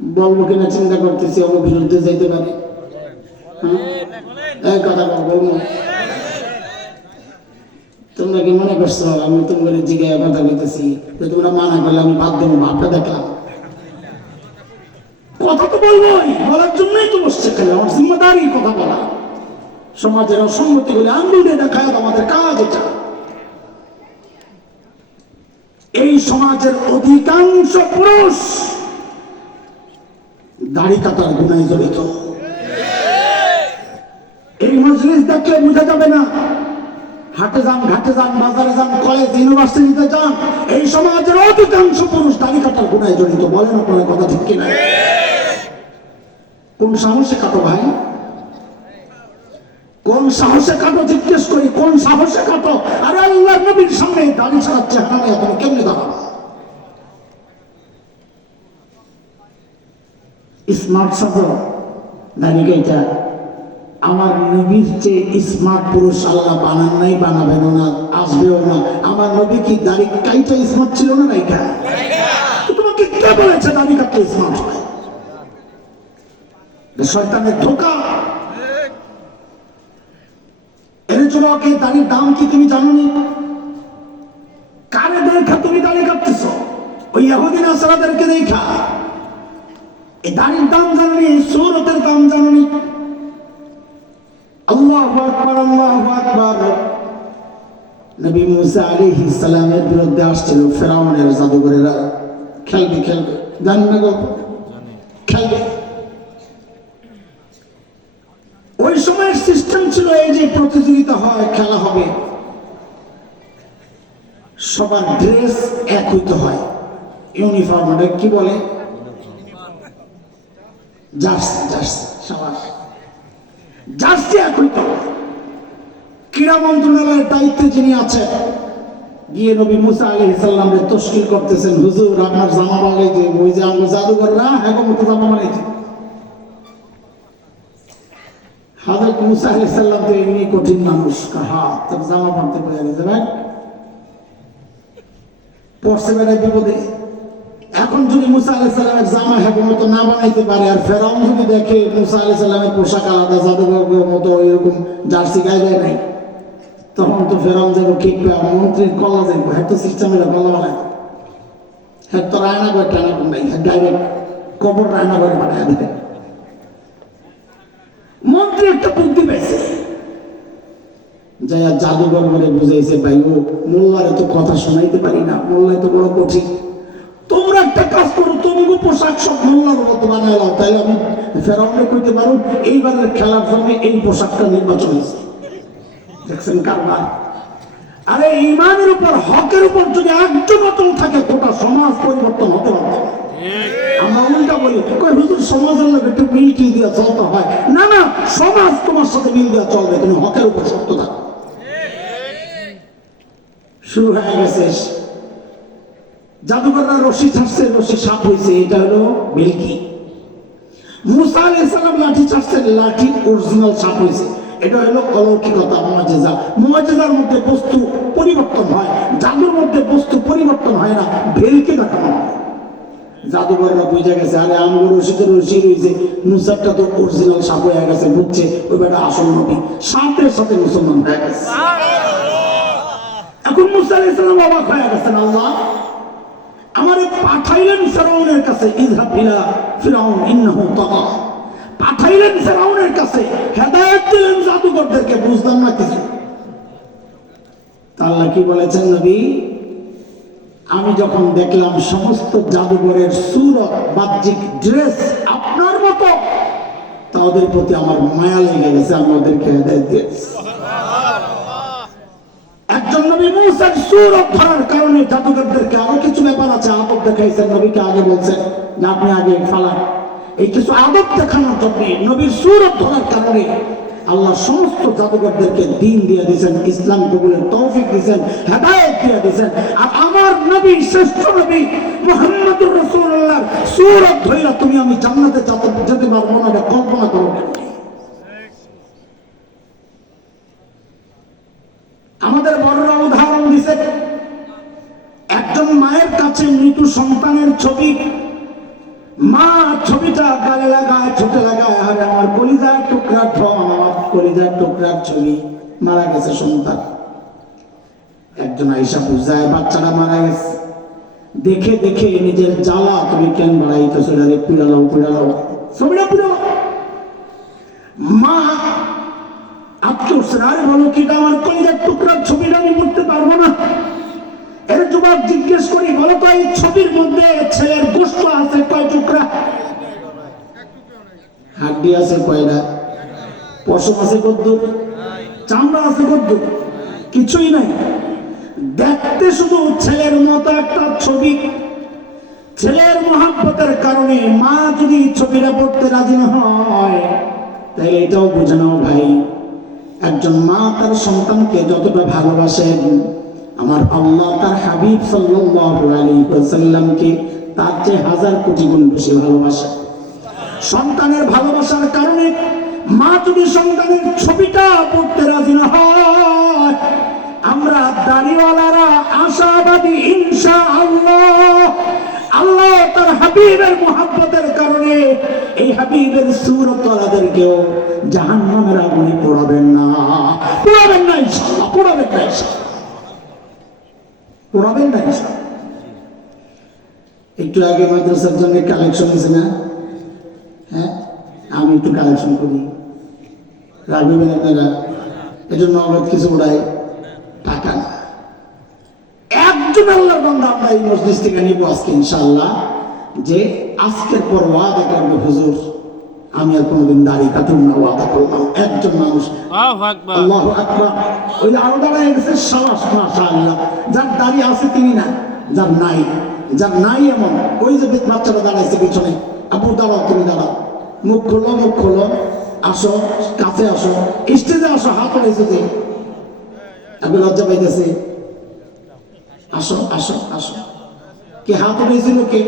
বলবো কিনা চিন্তা করতেছি, আমার বিরুদ্ধে যাইতে পারে। এই কথা বলবো, তোমরা কি মনে করছো আমি তোমাদের জিজ্ঞাসা কথা বলতেছি যে তোমরা মানা করলে আমি বাদ দেবো? ভাবটা দেখলাম, কথা তো বলবোই, বলার জন্যই তো বসছে। খালি আমার জিম্মেদারি কথা বলা। সমাজের অসঙ্গতি গুলি আন্দোলনে দেখায় আমাদের কাজ এটা। এই সমাজের অধিকাংশ পুরুষ দাড়ি কাটার গুনায় জড়িত। এই মজলিস দেখলে বোঝা যাবে না। হাটে যান, ঘাটে যান, বাজারে যান, কলেজ ইউনিভার্সিটিতে যান, এই সমাজের অধিকাংশ পুরুষ দাড়ি কাটার গুনায় জড়িত। বলেন আপনারা কথা ঠিক কিনা? কোন সাহসে কাটো ভাই? কোন সাহসে কাটো? জিজ্ঞেস করি, কোন সাহসে কাটো? আরে আল্লাহর নবীর সামনে দাড়ি ছাড়াচ্ছে হারামে, তুমি কেমনে দাঁড়াবো? স্মার্ট সাজো, দাড়ি কাইটা। আমার নবীর চেয়ে স্মার্ট পুরুষ আল্লাহ বানান নাই, বানাবেন না, আসবেও না। আমার নবী কি দাড়ি কাইটা স্মার্ট ছিল না? নাইকা। তোমাকে কে বলেছে দাড়ি কাটলে স্মার্ট হয়? শয়তানের ধোঁকা। এর জন্য দাড়ির দাম কি তুমি জানো নি? কারে দেখা তুমি দাড়ি কাটতেছ? ওই ইহুদি নাসারাদেরকে দেখা। এই দাড়ির দাম জানো নি? সুরতের দাম জানো নি? আল্লাহু আকবার, আল্লাহু আকবার। নবী মুসা আলাইহিস সালামের বিরুদ্ধে আসছিল ফেরাউনের জাদুঘরেরা। খেলবে খেলবে, জানেন না গল্প? খেলবে। ওই সময়ের সিস্টেম ছিল এই যে প্রতিযোগিতা হয়, খেলা হবে, সবার ড্রেস এক হইতে হয়, ইউনিফর্ম। কি বলে? জার্সি। জার্সি, সবার জার্সি এক হইতে হয়। ক্রীড়া মন্ত্রণালয়ের দায়িত্বে যিনি আছেন গিয়ে নবী মুসা আলাইহিস সালামের তশকিল করতেছেন, হুজুর আপনার জামা বানাইতে, ওই যে আমরা জাদুঘররা এখন মতো জামা বানাইতে। হযরত মুসা আলাইহিস সালাম তো এমনি কঠিন মানুষ, তার জামা বানাতে পারে গেছে ভাই, পড়ছে বেড়ায় বিপদে। এখন যদি মুসা আলাইহিস সালামের জামা হেগো মতো না বানাইতে পারে, আর ফেরাউন যদি দেখে মুসা আলাইহিস সালামের পোশাক আলাদা, জাদুঘরের মতো এরকম জার্সি গায়ে দেয় নাই, তখন তো ফেরাউন যাবো ঠিক পায়, মন্ত্রীর কলা যাবো। হ্যাঁ তো সিস্টেমের কলা বানায়, হ্যাঁ তো রায়না করে টানা নাই, হ্যাঁ ডাইরেক্ট কবর রায়না করে বানায় দেয়। মন্ত্রী একটা বুদ্ধি পেয়েছে, যাই জাদুঘর করে বুঝাইছে, ভাই ও মোল্লারে তো কথা শোনাইতে পারি না, মোল্লায় তো বড় কঠিন, তোমরা একটা কাজ করো, তোমাকে পোশাক সব মোল্লার মতো বানায় নাও, তাইলে আমি ফেরাউনকে কইতে পারো এইবারের খেলার জন্য এই পোশাকটা নির্বাচন হয়েছে। দেখছেন কারবার? আরে ইমানের উপর, হকের উপর যদি একজন অটল থাকে, গোটা সমাজ পরিবর্তন হতে পারত। আমরা উল্টা বলি, কই হুজুর সমাজের লোক একটু মিল টিল দিয়ে চলতে হয়। না না, সমাজ তোমার সাথে মিল দেওয়া চলবে, তুমি হকের উপর শক্ত থাকো। শুরু হয়ে গেছে, জাদুঘররা রশি ছাড়ছে, রশি সাপ হয়েছে, এটা হলো মিল্কি। মুসা আলাইহিস সালাম লাঠি ছাড়ছে, লাঠি অরিজিনাল সাপ হয়েছে, এটা হলো অলৌকিকতা, মুআজিজা। মুআজিজার মধ্যে বস্তু পরিবর্তন হয়, জাদুর মধ্যে বস্তু পরিবর্তন হয় না, ভেলকে দেখানো হয়। জাদুঘররা বুঝে গেছে, আরে আমগুলো রশিতে রশি রয়েছে, মুসারটা তো অরিজিনাল সাপ হয়ে গেছে, বুঝছে ওই বেটা আসল নবী, সাপের সাথে মুসলমান হয়ে গেছে। এখন মুসা আলাইহিস সালাম অবাক হয়ে গেছেন, আল্লাহ আমারে পাঠাইলেন ফেরাউনের কাছে, ইযহাব ইলা ফিরাউন ইন্নাহু তাগা, পাঠাইলেন ফেরাউনের কাছে, হেদায়েত দিলেন জাদুঘরদেরকে, বুঝলাম না কিছু। আল্লাহ কি বলেছেন নবী? আমি যখন দেখলাম সমস্ত জাদুঘরের সুরত, বাহ্যিক ড্রেস আপনার মতো, তা ওদের প্রতি আমার মায়া লেগে গেছে, আমি ওদেরকে হেদায়েত দিয়েছি। এক একজন নবী মুসার সূরত ধরার কারণে জাদুকরদেরকে আরো কিছু ব্যাপার আছে, আদব দেখাইছেন, নবীকে আগে বলছেন যে আপনি আগে ফালান। এই কিছু আদব দেখানোর জন্য নবীর সূরত ধরার কারণে আল্লাহ সমস্ত জাদুকরদেরকে দ্বীন দিয়ে দিয়েছেন, ইসলাম কবুলের তৌফিক দিয়েছেন, হেদায়েত দিয়ে দিয়েছেন। আর আমার নবী, শ্রেষ্ঠ নবী মুহাম্মদুর রাসূলুল্লাহর সূরত ধইরা তুমি আমি জান্নাতে যেতে পারবো না, এটা কল্পনা করো কেন? আমাদের বড়রা উদাহরণ দিছে, একজন মায়ের কাছে মৃত সন্তানের ছবি, মা ছবিটা গালে লাগায়, ঠোঁটে লাগায়, আরে আমার কলিজার টুকরার ধন, আমার কলিজার টুকরার ছবি, মারা গেছে সন্তান। একজন আইসা বুঝায় বাচ্চাটা মারা গেছে, দেখে দেখে নিজের জ্বালা তুমি কেন বাড়াইতেছো, রে পুরালো ছবিটা পুরালো। মা আপনি উঠছেন, আরে বলো কি, আমার কলিজার টুকরার ছবিটা আমি করতে পারবো না। এর জবাব জিজ্ঞেস করি, বলো তো এই ছবির মধ্যে ছেলের গোশত আছে কয় টুকরা? হাড্ডি আছে কয়টা? পশম আছে কদ্দুর? চামড়া আছে কদ্দুর? কিছুই নাই। দেখতে শুধু ছেলের মতো একটা ছবি। ছেলের মহাব্বতের কারণে মা যদি ছবিটা পড়তে রাজি না হয়, তাহলে এটাও বুঝে নাও ভাই, একজন মা তার সন্তানকে যতটা ভালোবাসেন, আমার আল্লাহ তার হাবিব সাল্লাল্লাহু আলাইহি ওয়াসাল্লামকে তার চেয়ে 1000 কোটি গুণ বেশি ভালোবাসে। সন্তানের ভালোবাসার কারণে মা যদি সন্তানের ছবিটা পড়তে রাজি না হয়, আমরা দাড়িওয়ালারা আশাবাদী ইনশাআল্লাহ, আল্লাহ তার হাবিবের মুহাব্বতের কারণে এই হাবিবের সূরতওয়ালাদেরকেও জাহান্নামের আগুনে পোড়াবেন না, পোড়াবেন না ইনশাআল্লাহ, পোড়াবেন না ইনশাআল্লাহ, পোড়াবেন না ইনশাআল্লাহ। একটু আগে মাদ্রাসার জন্য কালেকশন হয়েছে না? হ্যাঁ, আমি একটু কালেকশন করি, রাখবেন আপনারা? এটা নগদ কিছু ওড়াই, টাকা না। একজন আল্লাহর বান্দা আমরা এই মসজিদ থেকে নিব আজকে ইনশাআল্লাহ, যে আজকের পর ওয়াদা করবো, হুজুর আমি আর কোনোদিন দাড়ি কাটুন না, ওয়াদা করলাম। একজন মানুষ, আল্লাহু আকবার, ওই যে আরো দাঁড়ায় গেছে, সাবাস মাশাআল্লাহ। যার দাড়ি আছে তিনি না, যার নাই, যার নাই এমন, ওই যে বাচ্চাটা দাঁড়াইছে পিছনে, আপু দাঁড়াও, তুমি দাঁড়াও, মুখ খোলো, মুখ খোলো, আসো কাছে, আসো স্টেজে আসো, হাত উঠাইছো যে, আপনি লজ্জা পাইতেছে, আসো আসো আসো। কে হাত উঠেছিল? কে?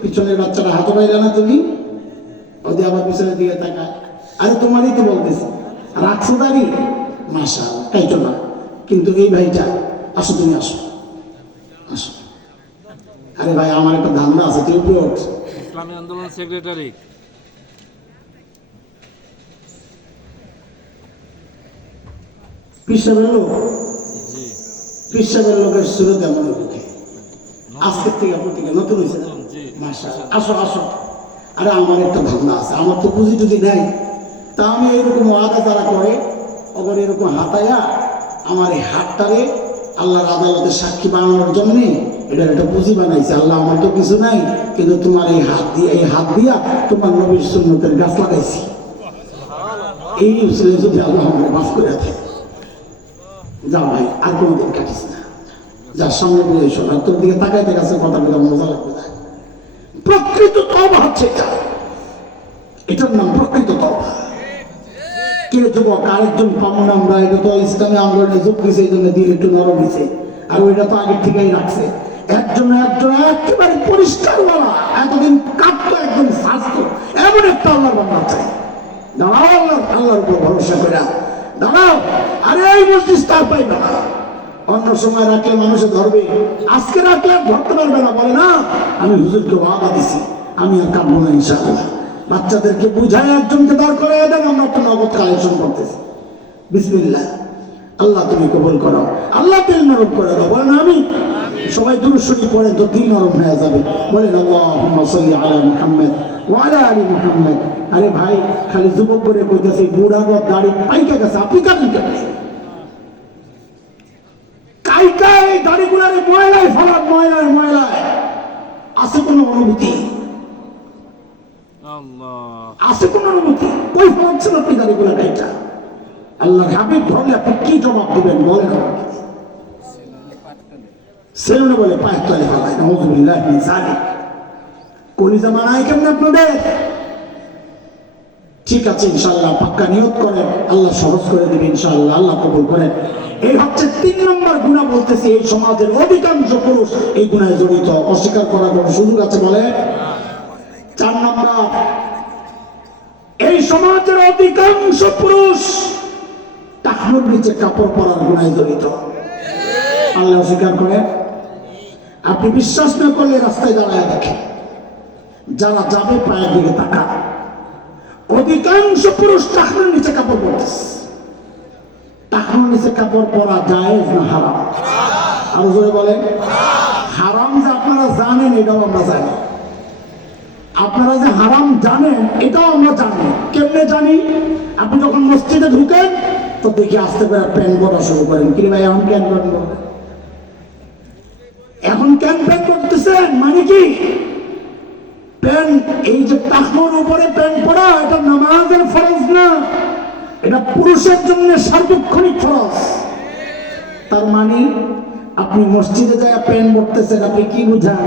পিছনের বাচ্চারা হাত উঠাইলে না তুমি? ওদের আবার পিছনের দিকে তাকায়, আরে তোমারই তো বলতেছি, রাখছো দাঁড়ি, মাশাআল্লাহ, কাইটো না। কিন্তু এই ভাইটা, আসো তুমি, আসো আসো। আরে ভাই, আমার একটা ধান্দা আছে, তুই উপরে ওঠ। ইসলামী আন্দোলন সেক্রেটারি পিসাবের লোক, পিসাবের লোকের সুরত এমন উঠে, আজকের থেকে প্রতিকে নতুন হয়েছে না? মাশাআল্লাহ, আসো আসো। আরে আমার একটা ধান্দা আছে, আমার তো পুঁজি টুজি নেই, তা আমি এরকম ওয়াদা যারা করে, আবার এরকম হাতায়া আমার এই হাতটারে আল্লাহর আদালতে সাক্ষী বানানোর জন্য এটার একটা পুঁজি বানাইছে। আল্লাহ, আমার তো কিছু নাই, কিন্তু তোমার এই হাত দিয়ে, এই হাত দিয়া তোমার নবীর সুন্নতের গাছ লাগাইছি। এই উসিলে যদি আল্লাহ আমাকে মাফ করে দেয়, যা ভাই, আর কোনোদিন কাটিস না, যার সামনে বলে এসো, আর তোর দিকে তাকাইতে গেছে, কথা বলে মজা লাগবে না। প্রকৃত তওবা হচ্ছে এটা, এটার নাম প্রকৃত তওবা। কে যুবক, আরেকজন পাবো না আমরা, এটা তো ইসলামী আন্দোলনে যোগ দিয়েছে, এই জন্য দিন একটু নরম হয়েছে, আর ওইটা তো আগের থেকেই রাখছে। একজন একজন একেবারে পরিষ্কার বলা, এতদিন কাঁপতো, একদম স্বাস্থ্য, এমন একটা আল্লাহর বান্দা চাই। দাঁড়াও, আল্লাহর উপর ভরসা করে দাঁড়াও। আরে এই মসজিদ তার পাইবে না, অন্য সময় রাখলে মানুষে ধরবে, আজকে রাখলে আর ধরতে পারবে না। বলে না, আমি হুজুরকে ওয়াদা দিছি, আমি আর কাটবো না ইনশাআল্লাহ। বাচ্চাদেরকে বুঝায় একজনকে দাঁড় করে দেন, আমরা একটা নগদ কালেকশন করতেছি। বিসমিল্লাহ, আল্লাহ তুমি কবুল করো, আল্লাহ দিল নরম করে দাও। বলেন আমি, সবাই দুরূদ শরীফ পড়ে তো দিল নরম হয়ে যাবে। বলেন আল্লাহুম্মা সাল্লি আলা মুহাম্মদ ওয়া আলা আলি মুহাম্মদ। আরে ভাই, খালি যুবক করে কইতেছে, বুড়া গো দাড়ি পাইকা গেছে, আপনি কাটেন কেন? কাইকায় দাড়িগুলারে ময়লায় ফেলার, ময়লায় ময়লায় আছে কোনো অনুভূতি? আছে কোন অনুভূতি? কই ফেলাচ্ছেন আপনি দাড়িগুলা কাইটা? আল্লাহর হাবিব ধরলে আপনি কি জবাব দিবেন? বলেন আমাকে। সেলুনে বলে পায়ের তলে ফেলায়, নাউযুবিল্লাহি মিন যালিক। কলিজা মানায় কেমন আপনাদের? ঠিক আছে, ইনশাআল্লাহ পাক্কা নিয়ত করেন, আল্লাহ সহজ করে দেবে ইনশাআল্লাহ, আল্লাহ কবুল করেন। এই হচ্ছে 3 নম্বর গুনাহ বলতেছি, এই সমাজের অধিকাংশ পুরুষ এই গুনাহে জড়িত, অস্বীকার করার কোনো সুযোগ আছে বলে? 4 নম্বর, এই সমাজের অধিকাংশ পুরুষ টাকনুর নিচে কাপড় পরার গুনাহে জড়িত। আল্লাহ অস্বীকার করে? আপনি বিশ্বাস না করলে রাস্তায় দাঁড়ায় দেখেন, যারা যাবে পায়ের দিকে তাকান, অধিকাংশ পুরুষ টাকনুর নিচে কাপড় পরতেছে। টাকনুর নিচে কাপড় পরা জায়েজ না হারাম? আরো জোরে বলেন। হারাম যে আপনারা জানেন এটাও আমরা জানি, আপনারা যে হারাম জানেন এটাও আমরা জানি। কেমনে জানি? আপনি যখন মসজিদে ঢুকেন তো দেখি আস্তে করে প্যান্ট পরা শুরু করেন। কি ভাই এখন কেন প্যান্ট পরেন? এখন কেন প্যান্ট করতেছেন? মানে কি প্যান্ট, এই যে টাকনুর উপরে প্যান্ট পরা, এটা নামাজের ফরজ না, এটা পুরুষের জন্য সার্বক্ষণিক ফরজ। তার মানে আপনি মসজিদে যায় প্যান্ট পরতেছেন, আপনি কি বুঝান?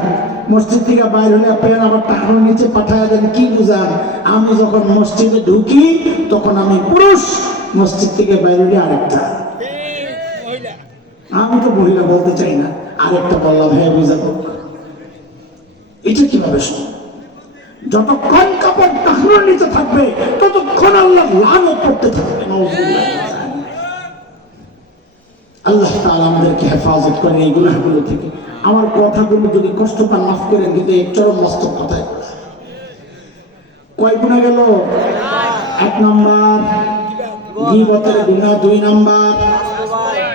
মসজিদ থেকে বাইরে হলে প্যান্ট আবার টাকনুর নিচে পাঠায় দেন, কি বুঝান? আমি যখন মসজিদে ঢুকি তখন আমি পুরুষ, মসজিদ থেকে বাইরে হলে আরেকটা। আমি তো মহিলা বলতে চাই না, আরেকটা বললাম, হ্যাঁ বুঝাবো। এটা কিভাবে শোন? যতক্ষণ কাপড় টাকনুর নিচে থাকবে ততক্ষণ আল্লাহ লানত করতে থাকবে। আল্লাহ তাআলা আমাদেরকে হেফাজত করেন এই গুনাহগুলো থেকে। আমার কথাগুলো যদি কষ্ট পান মাফ করেন, কিন্তু এই চরম মস্তক কথায় কয় গুনাহ গেল? 1 নম্বর গীবতের গুনাহ, 2 নম্বর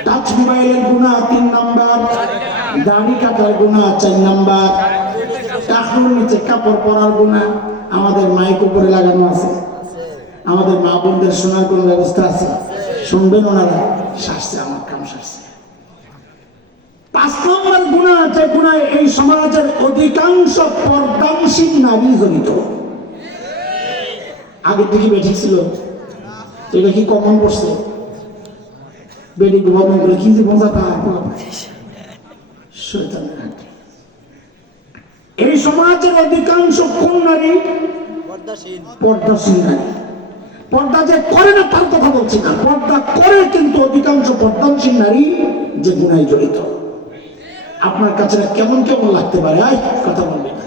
টাচ মোবাইলের গুনাহ, 3 নম্বর দাড়ি কাটার গুনাহ, 4 নম্বর টাকনুর নিচে কাপড় পরার গুনাহ। আমাদের মাইক উপরে লাগানো আছে, আমাদের মা বোনদের শোনার কোন ব্যবস্থা আছে? শুনবেন ওনারা? শাস্তি, আমার কাম শাস্তি। 5 নম্বর গুনাহ, যে গুনাহ এই সমাজের অধিকাংশ পর্দানশীল নারী জড়িত। আগে থেকে বেঠিক ছিল, এটা কি কমন পড়ছে? বেডি গভর্নমেন্ট করে কি যে মজা পায় শয়তানের হাতে। এই সমাজের অধিকাংশ কোন নারী? পর্দাশীল নারী। পর্দা যে করে না তার কথা বলছি না, পর্দা করে কিন্তু অধিকাংশ পর্দাশীল নারী যে গুনাহে জড়িত। আপনার কাছে কেমন কেমন লাগতে পারে? আই কথা বলবে না,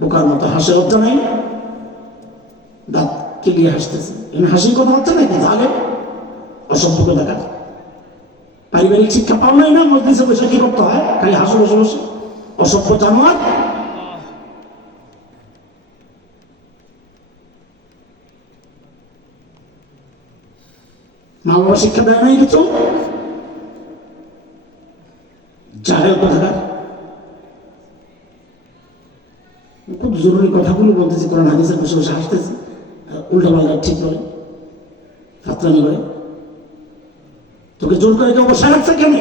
বোকার মতো হাসে, লজ্জা নাই? দাঁত কেলিয়ে হাসতেছে, হাসির কথা হচ্ছে নাকি? তাহলে অসভ্য দেখা। পারিবারিক শিক্ষা পাও নাই না? মজলিসে বসে কি করতে হয়? খালি হাসো বসে বসে, অসভ্য জানোয়ার। মা বাবা শিক্ষা দেয় নাই কিছু? জাহেল কথাটা। খুব জরুরি কথাগুলো বলতেছি, কোরআন হাদিসের বসে বসে হাসতেছে, উল্টা পাল্টা ঠিক বলে, ফাতরামি করে। তোকে জোর করে কেউ বসে রাখছে কেন?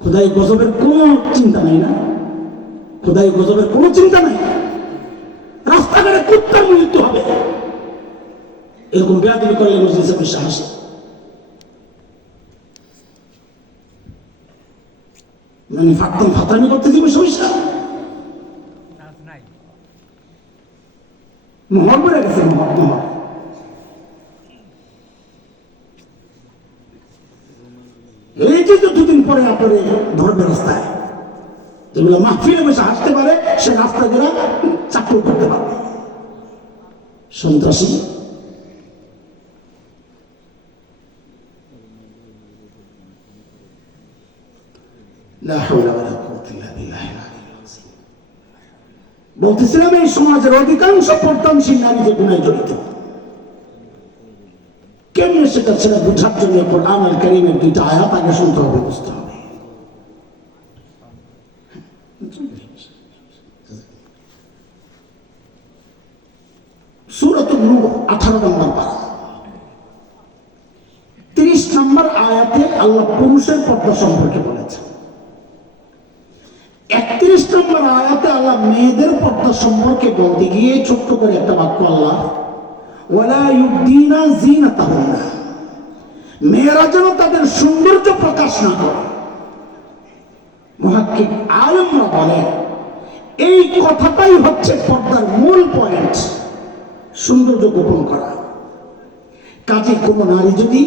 খোদাই গজবের কোনো চিন্তা নাই না? খোদাই গজবের কোনো চিন্তা নাই? রাস্তাঘাটে কুত্তার মৃত্যু হবে, এরকম বেয়াদবি করলে মজলিসে বসে হাসে। মানে ফাতরামি করতেছি বসে বসে, মোহর পড়ে গেছে, মোহর। এই যে 2 দিন পরে আপনারে ধরবে রাস্তায়, যেগুলো মাহফিলে বসে হাসতে পারে সে রাস্তা দিয়ে চাকরি করতে পারবে। সন্ত্রাসী। বলতেছিলাম এই সমাজের অধিকাংশ পর্দানশীল নারী যে গুনাহে জড়িত। কেমনে সেটা বোঝার জন্য কোরআন আল কারীমের 2টা আয়াত আগে শুনতে হবে, বুঝতে হবে। সূরাতুন নূর 18 নম্বর পারা 30 নম্বর আয়াতে আল্লাহ পুরুষের পর্দা সম্পর্কে বলেছেন। 31 নম্বর আয়াতে আল্লাহ মেয়েদের পর্দা সম্পর্কে বলতে গিয়ে ছোট্ট করে একটা বাক্য আল্লাহ ওয়ালা ইউবদিনা জিনাতাহুন্না, মেয়েরা যেন তাদের সৌন্দর্য প্রকাশ না করে। মুহাক্কিক আলেমরা বলেন এই কথাটাই হচ্ছে পর্দার মূল পয়েন্ট, সৌন্দর্য গোপন করা। কাজে কোনো নারী যদি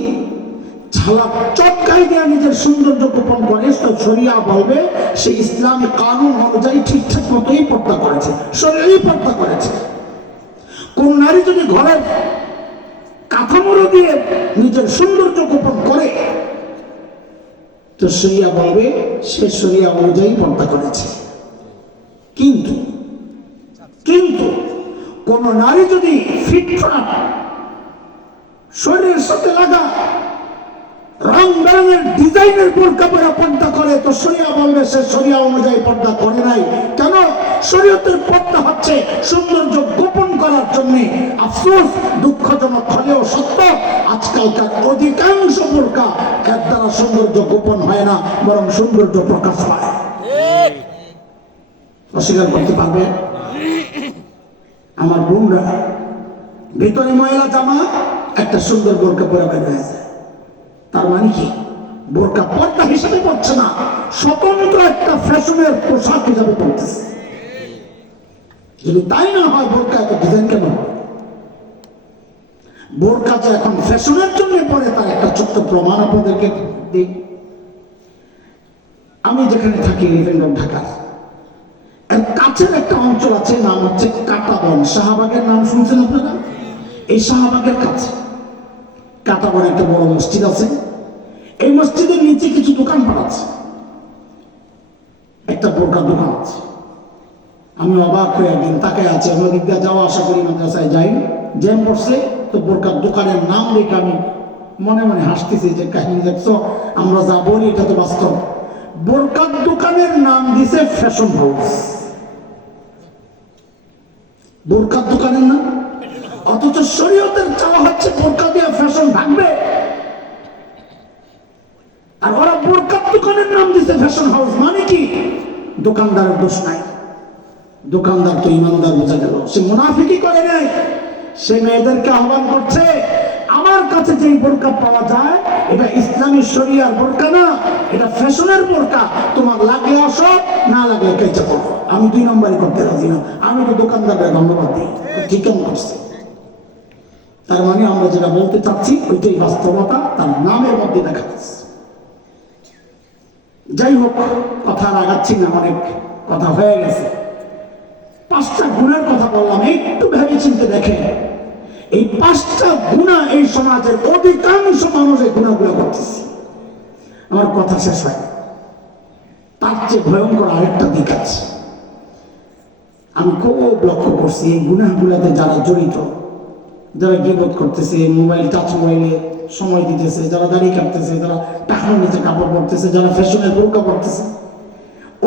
ঝালাক চটকাই দেয়া নিজের সৌন্দর্য গোপন করে, তো শরিয়া বলবে সে ইসলামী কানুন অনুযায়ী ঠিকঠাক মতোই পর্দা করেছে, শরীয়ই পর্দা করেছে। কোন নারী যদি ঘরের কাঠামোর দিয়ে নিজের সৌন্দর্য গোপন করে, তো শরিয়া বলবে সে শরিয়া অনুযায়ী পর্দা করেছে। কিন্তু কিন্তু কোন নারী যদি ফিটফাট শরীরের সাথে লাগা রং বেরঙের ডিজাইনের বোরকা পরে পর্দা করে, তো শরিয়া বলবে সে শরিয়া অনুযায়ী পর্দা করে নাই। কেন? শরীয়তের পর্দা হচ্ছে সৌন্দর্য গোপন করার জন্য। আফসোস, দুঃখজনক হলেও সত্য, আজকালকার অধিকাংশ বোরকা এর দ্বারা সৌন্দর্য গোপন হয় না, বরং সৌন্দর্য প্রকাশ পায়। অস্বীকার করতে পারবে? আমার বোনরা ভিতরে ময়লা জামা একটা সুন্দর বোরকা পরে বের হয়ে যায়, তার মানে কি? বোরকা পর্দা হিসাবে পড়ছে না, স্বতন্ত্র একটা ফ্যাশনের পোশাক হিসাবে পড়তেছে। যদি তাই না হয়, বোরকা এত ডিজাইন কেন? বোরকা যে এখন ফ্যাশনের জন্য পরে, তার একটা ছোট্ট প্রমাণ আপনাদেরকে দিই। আমি যেখানে থাকি, ঢাকার এর কাছের একটা অঞ্চল আছে, নাম হচ্ছে কাটাবন। শাহবাগের নাম শুনছেন আপনারা? এই শাহবাগের কাছে কাটাবন একটা বড় মসজিদ আছে। এই মসজিদের নিচে কিছু দোকানপাট আছে, একটা বোরকার দোকান আছে। আমি অবাক হয়ে একদিন তাকায় আছি, আমি ওদিক দিয়ে যাওয়া আশা করি, মাদ্রাসায় যাই, জ্যাম পড়ছে, তো বোরকার দোকানের নাম দেখে আমি মনে মনে হাসতেছি যে কাহিনী দেখছো, আমরা যা বলি এটা তো বাস্তব। বোরকার দোকানের নাম দিছে ফ্যাশন হাউস। বোরকার দোকানের নাম, অথচ শরীয়তের চাওয়া হচ্ছে বোরকা দিয়ে ফ্যাশন থাকবে, আর ওরা বোরকার দোকানের নাম দিছে ফ্যাশন হাউস। মানে কি? দোকানদারের দোষ নাই, দোকানদার তো ইমানদার বোঝা গেল, সে মুনাফিকি করে নাই। সে মেয়েদেরকে আহ্বান করছে, আমার কাছে যে বোরকা পাওয়া যায় এটা ইসলামী শরিয়ার বোরকা না, এটা ফ্যাশনের বোরকা। তোমার লাগলে আসো, না লাগলে কেচে পড়ো, আমি 2 নম্বরই করতে রাজি না। আমি তো দোকানদারের ধন্যবাদ দিই, ঠিক কেমন করছে। তার মানে আমরা যেটা বলতে চাচ্ছি ওইটাই বাস্তবতা, তার নামের মধ্যে দেখা যাচ্ছে। যাই হোক, কথা আগাচ্ছি না, অনেক কথা হয়ে গেছে। 5টা গুণের কথা বললাম, একটু ভেবে চিন্তে দেখেন, এই 5টা গুণা এই সমাজের অধিকাংশ মানুষ এই গুণাগুলো করতেছে। আমার কথা শেষ হয়, তার চেয়ে ভয়ঙ্কর আরেকটা দিক আছে। আমি খুব লক্ষ্য করছি, এই গুণাগুলোতে যারা জড়িত, যারা গিবত করতেছে, মোবাইল, টাচ মোবাইলে সময় দিতেছে, যারা দাড়ি কাটতেছে, যারা টাকার নিচে কাপড় পরতেছে, যারা ফ্যাশনের বোরকা পরতেছে,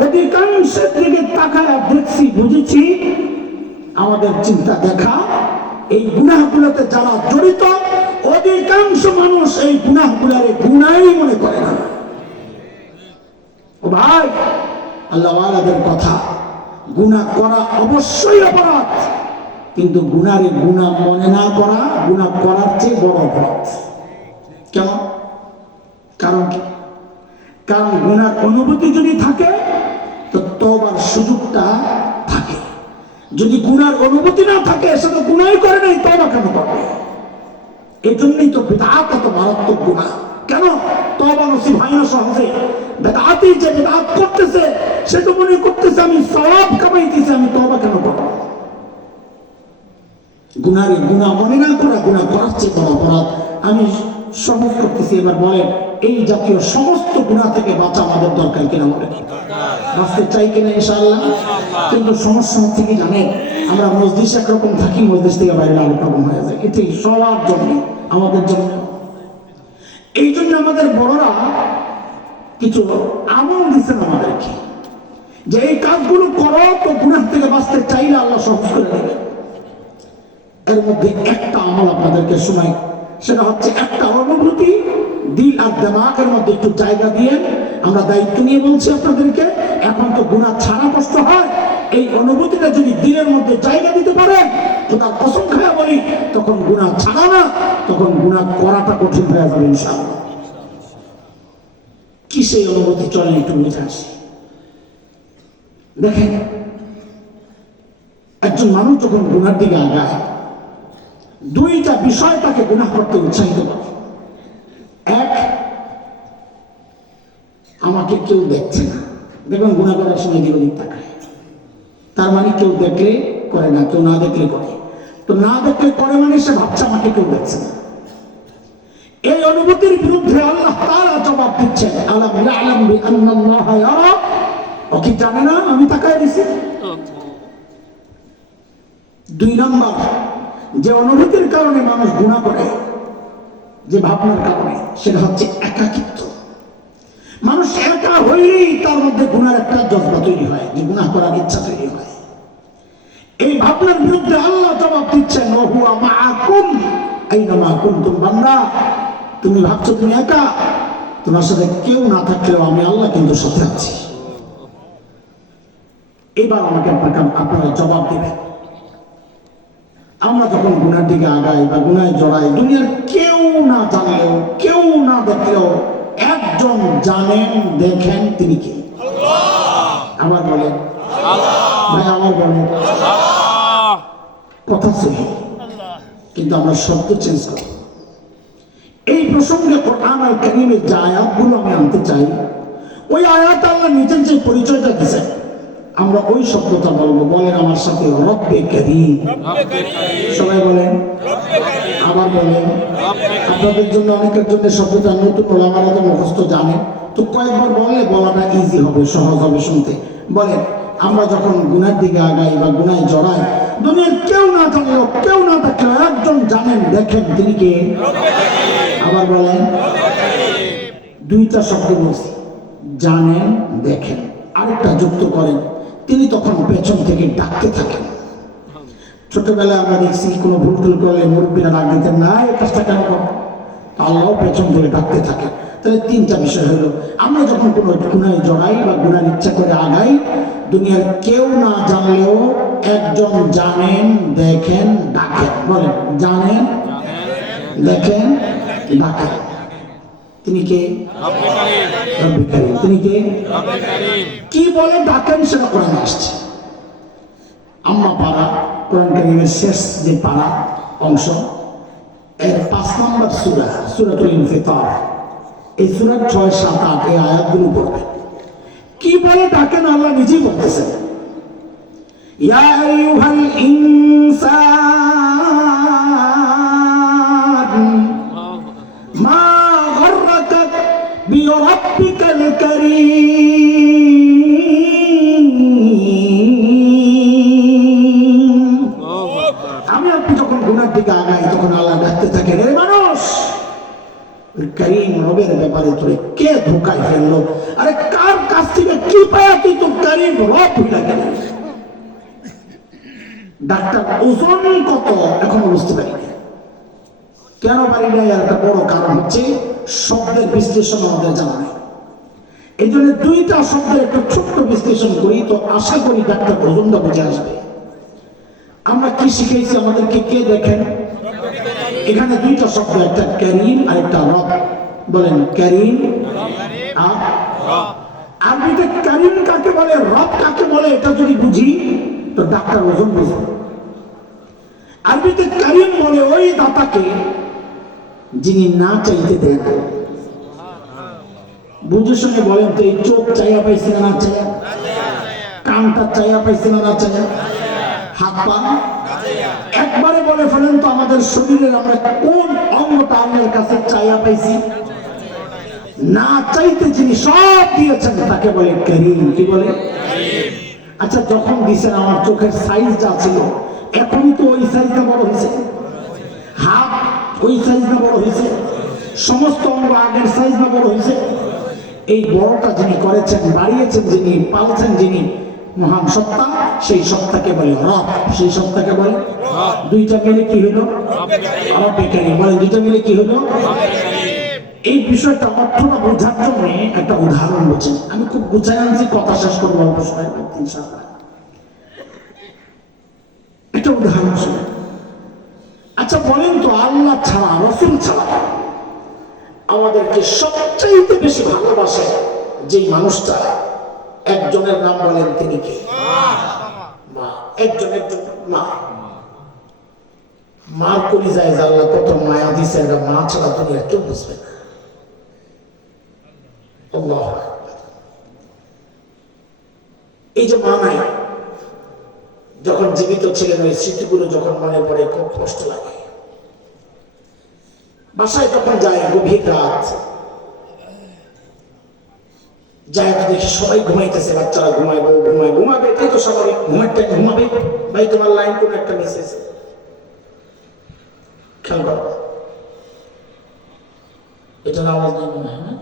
অধিকাংশের দিকে তাকায় দেখছি, বুঝেছি, আমাদের চিন্তা দেখা, এই গুনাহগুলোতে যারা জড়িত, অধিকাংশ মানুষ এই গুনাহগুলারে গুনাহই মনে করে না। ও ভাই, আল্লাহ ওয়ালাদের কথা, গুনাহ করা অবশ্যই অপরাধ, কিন্তু গুনারে গুনাহ মনে না করা গুনাহ করার চেয়ে বড় অপরাধ। কেন? কারণ কি? কারণ গুনার অনুভূতি যদি থাকে তো তওবার সুযোগটা থাকে। যদি গুনার অনুভূতি না থাকে, সে তো গুনাহই করে নাই, তওবা কেন করবে? এই জন্যই তো বিদআত এত মারাত্মক গুনাহ। কেন? তওবা নসিব হয় না সহজে। বিদআতি যে বিদআত করতেছে, সে তো মনে করতেছে আমি সওয়াব কামাইতেছি, আমি তওবা কেন করব? গুনারে গুনাহ মনে না করা গুনাহ করার চেয়ে বড় অপরাধ। আমি সহজ করতেছি, এবার বলেন, এই জাতীয় সমস্ত গুনাহ থেকে বাঁচা আমাদের দরকার কিনা? বলেন, বাঁচতে চাই কিনা? ইনশাআল্লাহ। কিন্তু সমস্যা হচ্ছে কি জানেন, আমরা মসজিদ একরকম থাকি, মসজিদ থেকে বাইরে আরেক রকম হয়ে যায়। এটাই সবার জন্য, আমাদের জন্য। এই জন্য আমাদের বড়রা কিছু আমল দিচ্ছেন আমাদেরকে, যে এই কাজগুলো করো, তো গুনাহ থেকে বাঁচতে চাইলে আল্লাহ সহজ করে দেবে। এর মধ্যে একটা আমল আপনাদেরকে শোনাই, সেটা হচ্ছে একটা অনুভূতি দিল আর দিমাগের মধ্যে একটু জায়গা দিয়ে, আমরা দায়িত্ব নিয়ে বলছি আপনাদেরকে, এখন তো গুনাহ ছাড়া কষ্ট হয়, এই অনুভূতিটা যদি দিলের মধ্যে জায়গা দিতে পারে, খোদার কসম খায়া বলি, তখন গুনাহ ছাড়া না, তখন গুনাহ করাটা কঠিন হয়ে যাবে ইনশাআল্লাহ। কি সেই অনুভূতি চলেন একটু বুঝে আসি। দেখেন, একজন মানুষ যখন গুনার দিকে আগায়, দুইটা বিষয় তাকে গুনাহ করতে উৎসাহিত করে। এক, আমাকে কেউ দেখছে না। দেখুন, গুনাহ করার সময় দিকে তাকায়, তার মানে কেউ দেখলে করে না, কেউ না দেখলে করে। তো না দেখলে করে মানে সে ভাবছে আমাকে কেউ দেখছে না। এই অনুভূতির বিরুদ্ধে আল্লাহ তাআলা জবাব দিচ্ছেন, আলাম ইয়ালাম বিআন্নাল্লাহ ইয়ারা, ও কি জানে না আমি তাকায় দিছি। দুই নম্বর যে অনুভূতির কারণে মানুষ গুনাহ করে, যে ভাবনার কারণে, সেটা হচ্ছে একাকিত্ব। মানুষ একা হইলেই তার মধ্যে গুনার একটা জজবা তৈরি হয়, যে গুনাহ করার ইচ্ছা তৈরি হয়। এই ভাবনার বিরুদ্ধে আল্লাহ জবাব দিচ্ছেন, ওয়া হুয়া মাআকুম আইনামা কুনতুম। বান্দা, তুমি ভাবছো তুমি একা, তোমার সাথে কেউ না থাকলেও আমি আল্লাহ কিন্তু সাথে আছি। এবার আমাকে আপনারা জবাব দিবেন, আমরা যখন গুনার দিকে আগাই বা গুনায় জড়াই, দুনিয়ার কেউ না জানলেও, কেউ না দেখলেও একজন জানেন, দেখেন, তিনি কে? আবার বলেন ভাই, আবার বলেন। কথা সহি, কিন্তু আমরা শব্দ চেঞ্জ করি। এই প্রসঙ্গে কোরআন আল কারীমের যে আয়াতগুলো আমি আনতে চাই, ওই আয়াত আল্লাহ নিজের যে পরিচয়টা দিয়েছেন, আমরা ওই শব্দটা বলবো। বলেন আমার সাথে, রব্বে কারীম। সবাই বলেন, আবার বলেন। আপনাদের জন্য, অনেকের জন্য শব্দটা নতুন, ওলামারা তো মুখস্থ জানেন, তো কয়েকবার বললে বলাটা ইজি হবে, সহজ হবে শুনতে। বলেন, আমরা যখন গুনার দিকে আগাই বা গুনায় জড়াই, দুনিয়ার কেউ না জানলেও, কেউ না দেখলেও একজন জানেন, দেখেন, তিনি কে? আবার বলেন। দুইটা শব্দ বলছি, জানেন, দেখেন। আরেকটা যুক্ত করেন, তিনি তখন পেছন থেকে ডাকতে থাকেন। ছোটবেলায় আমরা দেখছি, কোনো ভুল টুল করলে মুরব্বীরা ডাক দিতেন, না এই কাজটা কেন করো, আল্লাহ পেছন থেকে ডাকতে থাকেন। তাহলে তিনটা বিষয় হলো, আমরা যখন কোনো গুনায় জড়াই বা গুনার ইচ্ছা করে আগাই, দুনিয়ার কেউ না জানলেও একজন জানেন, দেখেন, ডাকেন। বলেন, জানেন, দেখেন, ডাকেন। তিনি কে? রব্বে কারীম। তিনি কে? কি বলে ডাকেন সেটা কোরআনে আসছে। আম্মা পারা, কোরআন কারীমের শেষ যে পারা অংশ, এর 5 নম্বর সূরা, সূরাতুল ইনফিতার। এই সূরার 6, 7, 8 এই আয়াতগুলো পড়বেন। কি বলে ডাকেন আল্লাহ নিজেই বলতেছেন, ইয়া আইয়ুহাল ইনসান মা গররাকা বিরাব্বিকাল কারীম। আমি আপনি যখন গুনার দিকে আগাই, তখন আল্লাহ ডাকতে থাকেন, রে মানুষ, কারীম রবের ব্যাপারে তোরে কে ধোকায় ফেললো? আরে কার কাছ থেকে কি পায়া তুই তোর কারীম রব হইলা গেল? ডাক্তার ওজন কত এখনো বুঝতে পারি না। কেন পারি না? এর একটা বড় কারণ হচ্ছে শব্দের বিশ্লেষণ আমাদের জানা নেই। এই জন্য দুইটা শব্দের একটা ছোট্ট বিশ্লেষণ করি, তো আশা করি ডাক্তার ওজনটা বুঝে আসবে। আমরা কি শিখেছি? আমাদেরকে কে দেখেন? এখানে দুইটা শব্দ, একটা কারীম আর একটা রব। বলেন, কারীম আর রব। আরবিতে কারীম কাকে বলে, রব কাকে বলে, এটা যদি বুঝি তো ডাক্তার ওজন বুঝে। আরবিতে কারীম বলে ওই দাতাকে যিনি না চাইতে দেন। বুঝে শুনে বলেন তো, এই চোখ চাইয়া পাইছি না চাইয়া? কানটা চাইয়া পাইছি না চাইয়া? হাত পা একবারে বলে ফেলেন তো, আমাদের শরীরের আমরা কোন অঙ্গটা আল্লাহর কাছে চাইয়া পাইছি? না চাইতে যিনি সব দিয়েছেন তাকে বলে কারীম। কি বলে? আচ্ছা, যখন দিছেন আমার চোখের সাইজ যা ছিল, এখনই তো ওই সাইজটা বড় হয়েছে, হাত ওই সাইজটা বড় হয়েছে, সমস্ত অঙ্গ আগের সাইজ না বড় হয়েছে? এই বড়টা যিনি করেছেন, বাড়িয়েছেন যিনি, পালছেন যিনি, মহান সত্তা, সেই সত্তাকে বলে রব। সেই সত্তাকে বলে দুইটা মিলে কি হলো? রব্বে কারীম। বলে দুইটা মিলে কি হলো? এই বিষয়টা অর্থটা বোঝার জন্য একটা উদাহরণ বলছেন। আমি খুব গুছাই আনছি, কথা শেষ করবো অল্প সময়ের মধ্যে ইনশাআল্লাহ। একটা উদাহরণ শুনে আচ্ছা বলেন তো, আল্লাহ ছাড়া, রসুল ছাড়া আমাদেরকে সবচাইতে বেশি ভালোবাসে যেই মানুষটা, একজনের নাম বলেন, তিনি কে? মা। একজন মা। মার কলিজায় যে আল্লাহ কত মায়া দিছে, মা ছাড়া দুনিয়া কেউ বুঝবে না। আল্লাহু আকবার। এই যে মা নাই, যখন জীবিত ছিলেন ওই স্মৃতিগুলো যখন মনে পড়ে খুব কষ্ট লাগে। বাসায় তখন যায় গভীর রাত, যায় দেখি সবাই ঘুমাইতেছে, বাচ্চারা ঘুমাবে, তাই তো স্বাভাবিক, ঘুমের টাইম ঘুমাবে। ভাই তোমার লাইন কোন একটা মেসেজ খেয়াল করো, এটার আওয়াজ নেই মনে হয়, না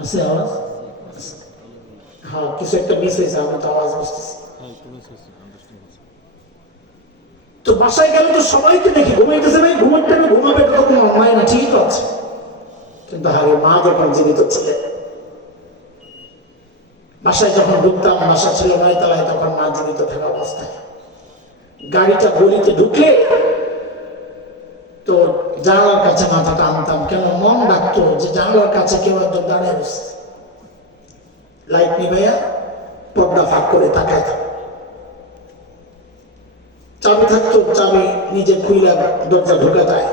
আছে আওয়াজ? হ্যাঁ, কিছু একটা মিস হয়েছে, আমি তো আওয়াজ বুঝতেছি। তো বাসায় গেলে তো সবাইকে দেখি ঘুমাইতেছে, ভাই ঘুমের টাইমে ঘুমাবে, এটা তো কোনো অন্যায় না, ঠিক আছে। কিন্তু আরে মা যখন জীবিত ছিলেন, বাসায় যখন ঢুকতাম, বাসা ছিল 9 তলায়, তখন মা জীবিত থাকা অবস্থায় গাড়িটা গলিতে ঢুকলে তো জানালার কাছে মাথাটা আনতাম, কেন মন ডাকতো যে জানালার কাছে কেউ একজন দাঁড়িয়ে বসছে, লাইট নিভাইয়া পর্দা ফাঁক করে তাকায় থাকতো। চাবি থাকতো, চাবি নিজে খুইলা দরজা ঢুকে যায়।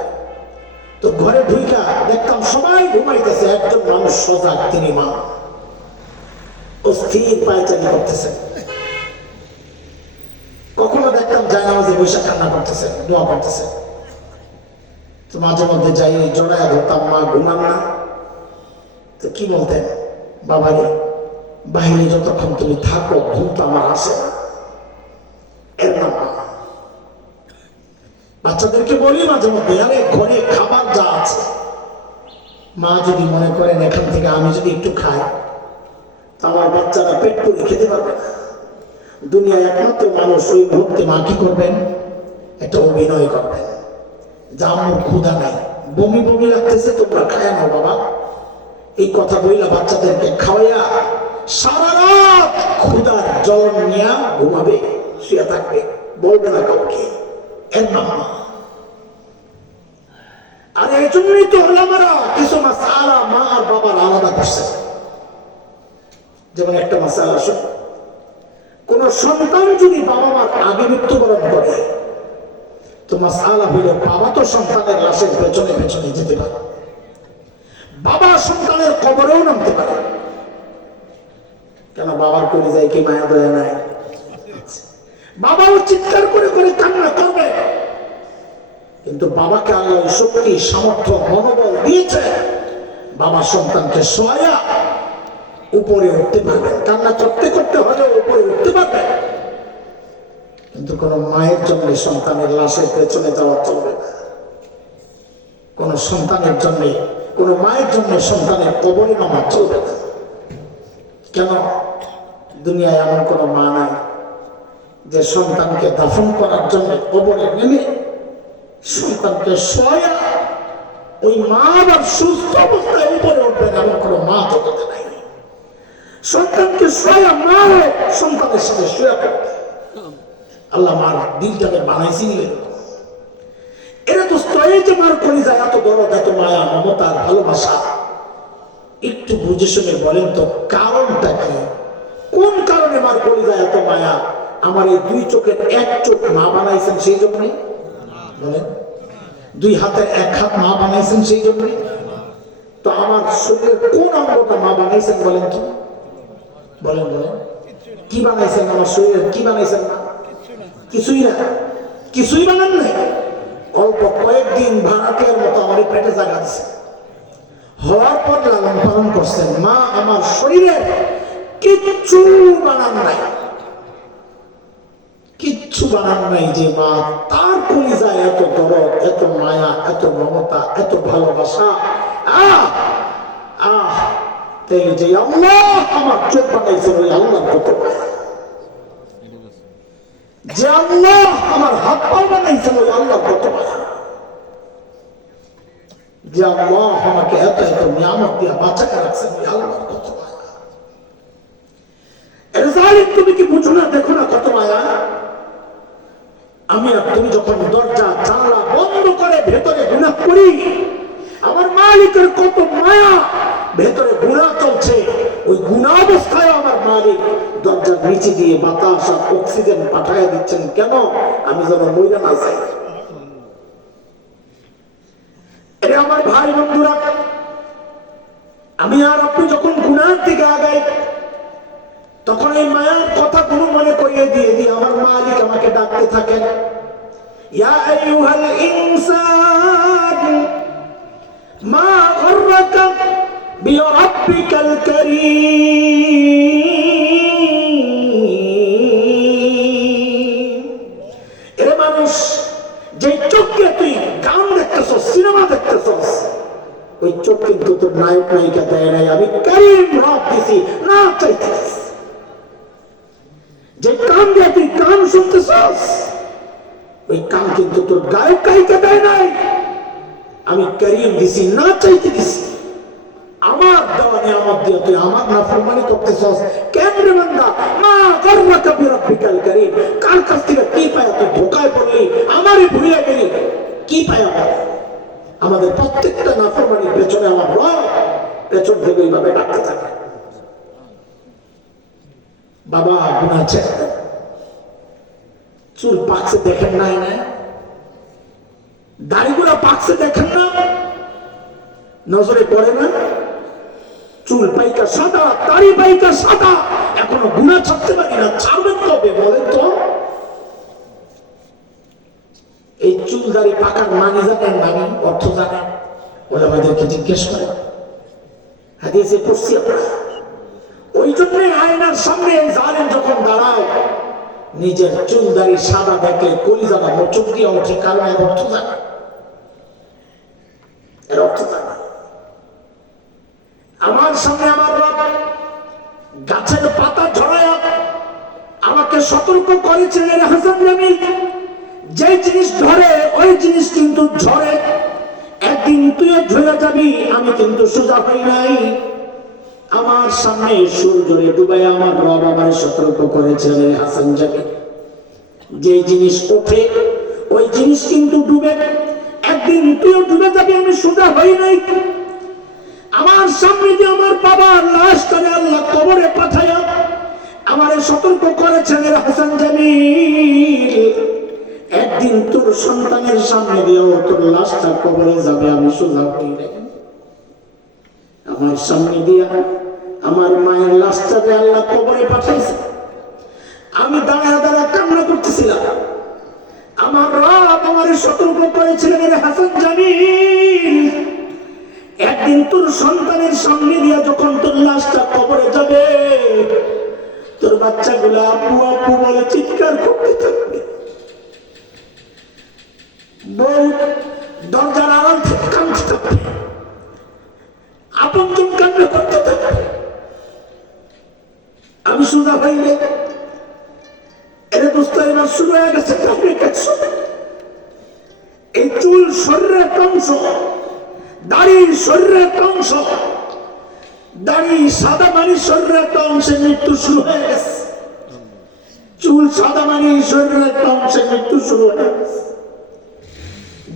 তো ঘরে ঢুইকা দেখতাম সবাই ঘুমাইতেছে, একজন মানুষ সজাগ, তিনি মা, অস্থির পায়চারি করতেছেন। কখনো দেখতাম জায়নামাজে বৈশাখ কান্না করতেছেন, দোয়া করতেছেন। তো মাঝে মধ্যে যাই জড়ায় ধরতাম, মা ঘুমান না? তো কি বলতেন, বাবারে বাহিরে যতক্ষণ তুমি থাকো ঘুম তো আমার আসে না, এর নাম মা। বাচ্চাদেরকে বলি মাঝে মধ্যে, আরে ঘরে খাবার যা আছে, মা যদি মনে করেন এখান থেকে আমি যদি একটু খাই, আমার বাচ্চারা পেট পুরে খেতে পারবে না। দুনিয়ায় একমাত্র মানুষ ওই মুহূর্তে মা কি করবেন, একটা অভিনয় করবেন, যা আমার ক্ষুধা নাই, বমি বমি লাগতেছে, তোমরা খায় না বাবা, এই কথা বইলা বাচ্চাদেরকে খাওয়াইয়া সারা রাত ক্ষুধার জ্বলন নিয়ে ঘুমাবে, শুয়ে থাকবে, বলবে না কাউকে, এর নাম মা। আর এই জন্যই তো ওলামারা কিছু মাসআলা মা আর বাবার আলাদা করছে। যেমন একটা মাসআলা আছে, কোন সন্তান যদি বাবা মার আগে মৃত্যুবরণ করে, তো মাসআলা হইল বাবা তো সন্তানের লাশের পেছনে পেছনে যেতে পারে, বাবা সন্তানের কবরেও নামতে পারে। কেন? বাবার কলিজায় কি মায়া দয়া নাই? বাবাও চিৎকার করে করে কান্না করবে, কিন্তু বাবাকে আল্লাহ শক্তি, সামর্থ্য, মনোবল দিয়েছে, বাবা সন্তানকে সহায়া উপরে উঠতে পারবে, কান্না করতে করতে হলেও উপরে উঠতে পারবে। কিন্তু কোন মায়ের জন্য সন্তানের লাশের পেছনে যাওয়া চলবে না, কোন সন্তানের জন্য, কোন মায়ের জন্য সন্তানের কবরে নামা চলবে না। কেন? দুনিয়ায় এমন কোন মা নাই যে সন্তানকে দাফন করার জন্য কবরে নেমে সন্তানকে সহায়া ওই মা আবার সুস্থ অবস্থায় উপরে উঠবেন, এমন কোন মা জগতে নাই। সন্তানকে সহায়া মা সন্তানের সাথে শুয়ে পড়বে। আল্লাহ মার দিলটাকে বানাইছিলেন এরকম। এরা তো স্তয়ে যে মার কলিজায় এত দরদ, এত মায়া, মমতা, ভালোবাসা, একটু বুঝে শুনে বলেন তো কারণটা কি? কোন কারণে মার কলিজায় এত মায়া? আমার এই 2 চোখের 1 চোখ মা বানাইছেন সেই জন্যই? বলেন। 2 হাতের 1 হাত মা বানাইছেন সেই জন্যই? তো আমার শরীরের কোন অঙ্গটা মা বানাইছেন বলেন তো? বলেন বলেন, কি বানাইছেন আমার শরীরের? কি বানাইছেন না? কিছুই না, কিছুই বানান নাই। অল্প কয়েকদিন ভাড়াটিয়ার মতো আমার পেটে জায়গা দিচ্ছে, হওয়ার পর লালন পালন করছেন। মা আমার শরীরের কিচ্ছু বানান নাই, কিচ্ছু বানান নাই যে মা তার কলিজায় এত দরদ, এত মায়া, এত মমতা, এত ভালোবাসা। তাই যে আল্লাহ আমার চোখ বানাইছেন, ওই আল্লাহ কত মায়া। যে আল্লাহ আমার হাত পা বানাইছেন, ওই আল্লাহ কত মায়া। যে আল্লাহ আমাকে এত এত নিয়ামত দিয়ে বাঁচাকে রাখছেন, ওই আল্লাহ কত মায়া। এর জালিম তুমি কি বুঝো না? দেখো না কত মায়া। আমি আর তুমি যখন দরজা জানালা বন্ধ করে ভেতরে গুনাহ করি, আমার মালিকের কত মায়া, ভেতরে গুনাহ চলছে, ওই গুনাহ অবস্থায় আমার মালিক দরজার নিচে দিয়ে বাতাস আর অক্সিজেন পাঠাইয়া দিচ্ছেন কেন? আমি যেন মইরা না যাই। এরে আমার ভাই বন্ধুরা, আমি আর আপনি যখন গুনার দিকে আগাই, তখন এই মায়ার কথাগুলো মনে করিয়ে দিয়ে দিয়ে আমার মালিক আমাকে ডাকতে থাকেন, ইয়া আইয়ুহাল ইনসান মা গররাকা বিরাব্বিকাল কারীম। এরে মানুষ, যে চোখে তুই গান দেখতেছস, সিনেমা দেখতেছস, ওই চোখ কিন্তু তোর নায়ক নায়িকা দেয় নাই, আমি কারীম রব দিছি না চাইতেছ। যে কান দিয়ে তুই গান শুনতেছস, ওই কান কিন্তু তোর গায়ক গায়িকা দেয় নাই, আমি কারীম দিছি না চাইতে দিছি। আমার দেওয়া নিয়ামত দিয়ে তুই আমার নাফরমানি করতেছস কেন রে বান্দা? মা গররাকা বিরাব্বিকাল কারীম। কার কাছ থেকে কি পায়া তুই ধোকায় পড়লি, আমারই ভুলে গেলি, কি পায়া? আমাদের প্রত্যেকটা নাফরমানির পেছনে আমার রব পেছন থেকে এইভাবে ডাকতে থাকে, বাবা গুনাহ ছেড়ে দে। চুল পাকছে দেখেন নাই না? দাড়িগুলো পাকছে দেখেন না? নজরে পড়ে না? চুল পাইকা সাদা, দাড়ি পাইকা সাদা, এখনো গুনাহ ছাড়তে পারি না, ছাড়বেন কবে বলেন তো? এই চুল দাড়ি পাকার মানে জানেন? মানে অর্থ জানেন? ওরা আমাদেরকে জিজ্ঞেস করে, হাদিসে পড়ছি আমরা। ওই জন্য আয়নার সামনে জালেম যখন দাঁড়ায়, নিজের চুল দাড়ি সাদা দেখলে কলিজাটা মোচক দিয়ে ওঠে, কারণ এর অর্থ জানে, এর অর্থ জানে। আমার সামনে আমার রব গাছের পাতা ঝরায়া আমাকে সতর্ক করেছিলেন, হাসান জামিল, যে জিনিস ধরে ওই জিনিস কিন্তু ঝরে, একদিন তুইও ঝরে যাবি। আমি কিন্তু সোজা হই নাই। আমার সামনে সূর্যরে ডুবাই আমার রব আমারে সতর্ক করেছিলেন, হাসান জামিল, যে জিনিস ওঠে ওই জিনিস কিন্তু ডুবে, একদিন তুইও ডুবে যাবি। আমি সোজা হই নাই। আমার সামনে যে আমার বাবার লাশ করে আল্লাহ কবরে পাঠায়া আমারে সতর্ক করেছেন, হাসান জামিল, একদিন তোর সন্তানের সামনে দিয়েও তোর লাশটা কবরে যাবে। আমি সোজা হই নাই। আমার সামনে দিয়া আমার মায়ের লাশটাকে আল্লাহ কবরে পাঠাইছে। আমি দাঁড়া দাঁড়া কান্না করতেছিলাম। আমার রব আমারে সতর্ক করেছিলেন, হাসান জামিল, একদিন তোর সন্তানের সামনে দিয়া যখন তোর লাশটা কবরে যাবে, তোর বাচ্চাগুলা আপু আপু বলে চিৎকার করতে থাকবে, বউ দরজার আড়াল থেকে কাঁদতে থাকবে, আপনজন কান্না করতে থাকবে। আমি সোজা হইলে এর দোস্ত এবার শুরু হয়ে গেছে কাহিনী কাজ। এই চুল শরীরের একটা অংশ, দাড়ি শরীরের একটা অংশ, দাড়ি সাদা মানি শরীরের একটা অংশে মৃত্যু শুরু হয়ে গেছে। চুল সাদা মানি শরীরের একটা অংশে মৃত্যু শুরু হয়ে গেছে।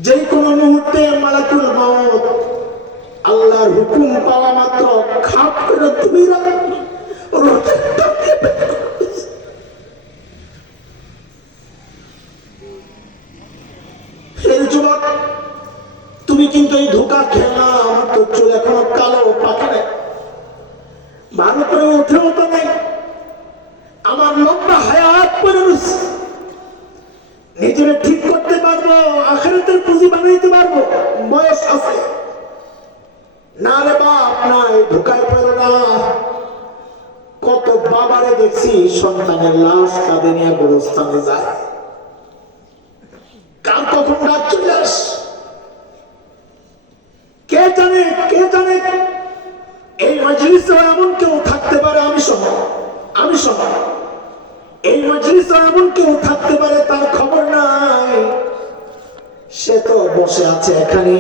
যে কোনো মুহূর্তে মালাকুল মউত আল্লাহর হুকুম পাওয়া মাত্র খাপ করে তুমি যুবক, তুমি কিন্তু এই ধোকা খেয়ে না। আমার তো চুল এখনো কালো পাকে নাই, ভালো করে উঠেও তো নাই, আমার লম্বা হায়াত পরে রয়েছে। নিজের ঠিক করতে পারবো, আখিরাতের পুঁজি বানাইতে পারবো, বয়স আছে। না রে বাপ, না, এই ধোকায় পড়ো না। কত বাবারে দেখছি সন্তানের লাশ কাঁধে নিয়ে গোরস্থানে যায়, কার কখন রাত চলে আস কে জানে, কে জানে। এই মজলিসে এমন কেউ থাকতে পারে, আমি সহ এই মজলিসে এমন কেউ থাকতে পারে তার খবর নাই। সে তো বসে আছে এখানে,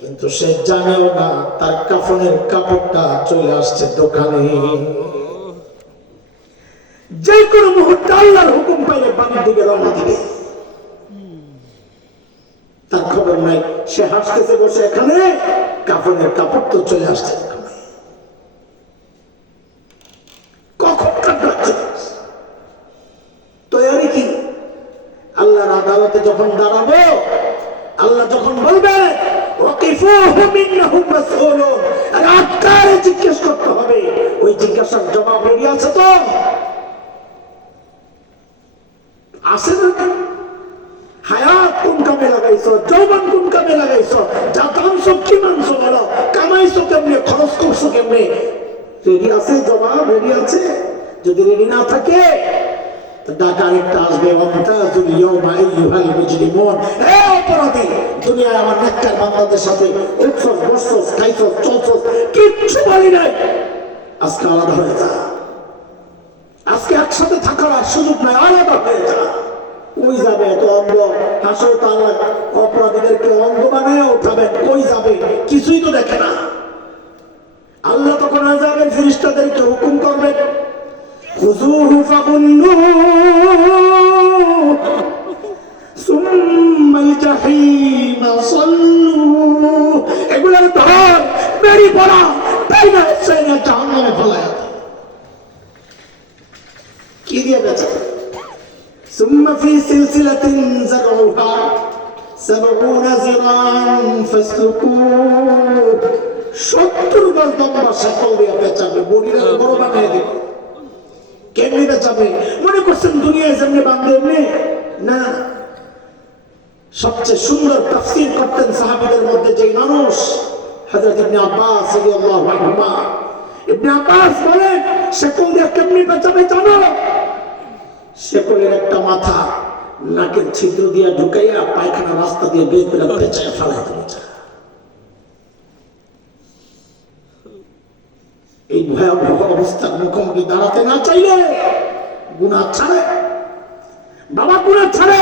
কিন্তু সে জানেও না তার কাফনের কাপড়টা চলে আসছে দোকানে। যে কোনো মুহূর্তে আল্লাহর হুকুম পাইলে বাড়ির দিকে রওনা দিবে। সে হাসতেছে বসে এখানে, কাফনের কাপড় তো চলে আসছে কখন কাটাচ্ছে। তৈরি কি আল্লাহর আদালতে যখন দাঁড়াবো, আল্লাহ যখন বলবে জিজ্ঞেস করতে হবে, ওই জিজ্ঞাসার জবাব রেডি আছে তো? আছে না? হায়াত কোন কামে লাগাইছো, যৌবন কোন কামে লাগাইছো, যা দামছো কি মানছো বলো, কামাইছো কেমনে, খরচ করছো কেমনে, রেডি আছে? জবাব রেডি আছে? যদি রেডি না থাকে ডাকা আরেকটা আসবে, অপরাধী দুনিয়ায় আমার নেককার বান্দাদের সাথে উঠছস বসছস খাইছস চলছস কিচ্ছু বলি নাই, আজকে আলাদা হয়ে যা, আজকে একসাথে থাকার আর সুযোগ নাই, আলাদা হয়ে যা। কই যাবে এত অঙ্গ? হাসর তো আল্লাহ অপরাধীদেরকে অঙ্গ বানায় উঠাবেন, কই যাবে? কিছুই তো দেখে না। আল্লাহ তখন আযাবের ফেরেশতাদেরকে হুকুম করবেন, খুযুহু ফাগুল্লুহু সুম্মাল জাহিমা সাল্লু, এগুলোর ধর মেরি পড়া তাই না, সেই না জাহান্নামে ফেলায়। কি দিয়ে বেঁচে? সুম্মা ফি সিলসিলাতিন যারউহা 70 যিরাআন ফাসলুকু, 70 গজ লম্বা শেকল দিয়ে পেঁচাবে, বডিটা বড় বানিয়ে দিবে। কেমনি বেচাবে? মনে করছেন দুনিয়ায় যেমনি বান্ধে এমনি না। সবচেয়ে সুন্দর তাফসীর করতেন সাহাবীদের মধ্যে যে মানুষ, হযরত ইবনে আব্বাস রাদিয়াল্লাহু আনহুমা। ইবনে আব্বাস বলেন শেকল দিয়ে কেমনি বেচাবে জানো? শেকলের একটা মাথা নাকের ছিদ্র দিয়ে ঢুকাইয়া পায়খানা রাস্তা দিয়ে বের করে পেঁচায় ফেলাই দেবে। এই ভয়াবহ অবস্থার মুখোমুখি দাঁড়াতে না চাইলে গুনাহ ছাড়ে, বাবা গুনাহ ছাড়ে,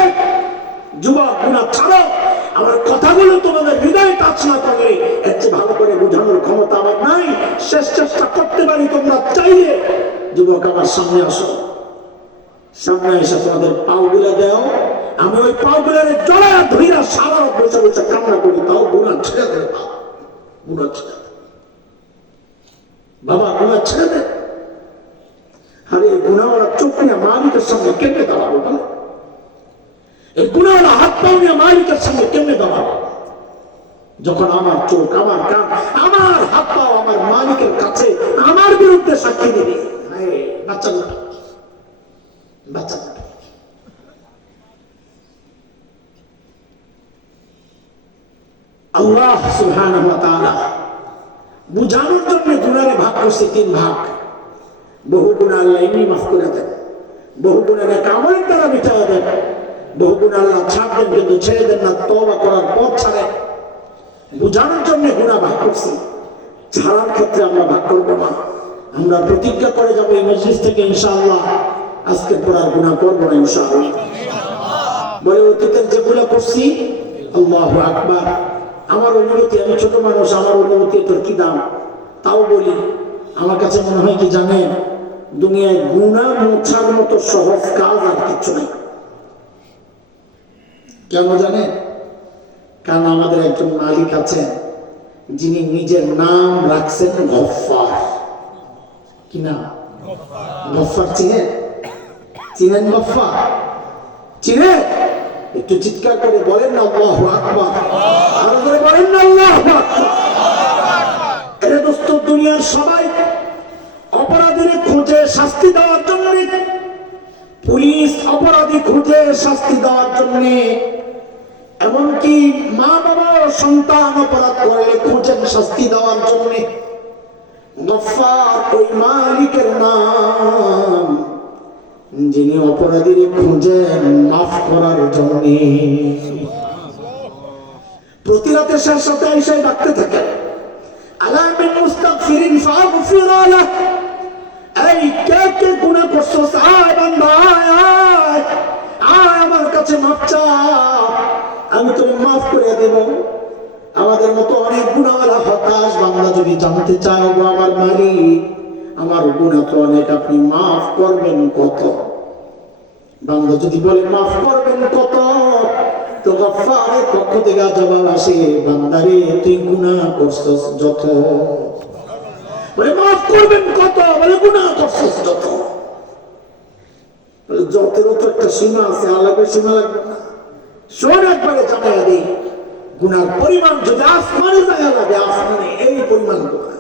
যুবক গুনাহ ছাড়ো। আমার কথাগুলো তোমাদের হৃদয়ে টাচ না করলে এর চেয়ে ভালো করে বোঝানোর ক্ষমতা আমার নাই। শেষ চেষ্টা করতে পারি, তোমরা চাইলে যুবক আমার সামনে আসো, সামনে এসে তোমাদের পাওগুলো দাও, আমি ওই পাওগুলোর জড়ায় ধইরা সারা বসে বসে কান্না করি, তাও গুনাহ ছেড়ে দেবে, গুনাহ ছেড়ে দেবে বাবা, গুনাহ ছেড়ে দে। আরে এই গুনাহওয়ালা চোখ নিয়ে মালিকের সামনে কেমনে দাঁড়াবো বলো? এই গুনাহওয়ালা হাত পাও নিয়ে মালিকের সামনে কেমনে দাঁড়াবো? যখন আমার চোখ, আমার কান, আমার হাত পাও আমার মালিকের কাছে আমার বিরুদ্ধে সাক্ষী দিবে। বাচ্চা বাচ্চা আল্লাহ সুবহানাহু ওয়া তাআলা বুঝানোর জন্য গুনাহে ভাগ করছে 3 ভাগ। বহু গুনাহ আল্লাহ এমনি মাফ করে দেন, বহু গুনাহ আমলের দ্বারা মিটাইয়া দেন, বহু গুনাহ আল্লাহ ছাড় দেন কিন্তু ছেড়ে দেন না, তওবা করার পর ছাড়েন। বুঝানোর জন্য গুনাহ ভাগ করছি, ছাড়ার ক্ষেত্রে আমরা ভাগ করবো না। আমরা প্রতিজ্ঞা করে যাবো এই মজলিস থেকে ইনশাআল্লাহ আজকের পর আর গুনাহ করবো না ইনশাআল্লাহ। বলে অতীতের যেগুলো করছি, আল্লাহু আকবার। আমার অনুমতি, আমি ছোট মানুষ, আমার অনুমতি এটার কি দাম তাও বলি। আমার কাছে মনে হয় কি জানেন, দুনিয়ায় গুনাহ মোছার মতো সহজ কাজ আর কিছু নেই। কেন জানেন? কারণ আমাদের একজন মালিক আছেন যিনি নিজের নাম রাখছেন গফফার। কি নাম? গফফার। চিনেন? চিনেন গফফার? চিনেন? একটু চিৎকার করে বলেন না আল্লাহু আকবার, আর করে বলেন না আল্লাহু আকবার। এরে দোস্ত, দুনিয়ার সবাই অপরাধীর খুঁজে শাস্তি দেওয়ার জন্য, পুলিশ অপরাধী খুঁজে শাস্তি দেওয়ার জন্য, এমনকি মা বাবা সন্তান অপরাধ করলে খুঁজেন শাস্তি দেওয়ার জন্য। গফফার ওই মালিকের নাম যিনি অপরাধীর খুঁজেন মাফ করার জন্য। প্রতি রাতে শেষ রাতে এসে ডাকতে থাকেন, আলা মিন মুস্তাগফিরিন ফাগফির লাহ। এই কে কে গুনাহ করছস, আয় বান্দা আয়, আয় আমার কাছে মাফ চা, আমি তোরে মাফ করে দেব। আমাদের মতো অনেক গুনাহওয়ালা হতাশ বান্দা যদি জানতে চায়, ও আমার মালিক আমার গুনাহ তো অনেক, আপনি মাফ করবেন কত? বান্দা যদি বলে মাফ করবেন কত, তো তো গফফারের পক্ষ থেকে জবাব আসে, বান্দারে তুই গুনাহ করছস যত, বলে মাফ করবেন কত, বলে গুনাহ করছস যত। বলে যতেরও তো একটা সীমা আছে, আল্লাহকে সীমা লাগবে না। শোন একবারে জানাইয়া দিই, গুনার পরিমাণ যদি আসমানে যায় লাগে, আসমানে এই পরিমাণ গুনাহ,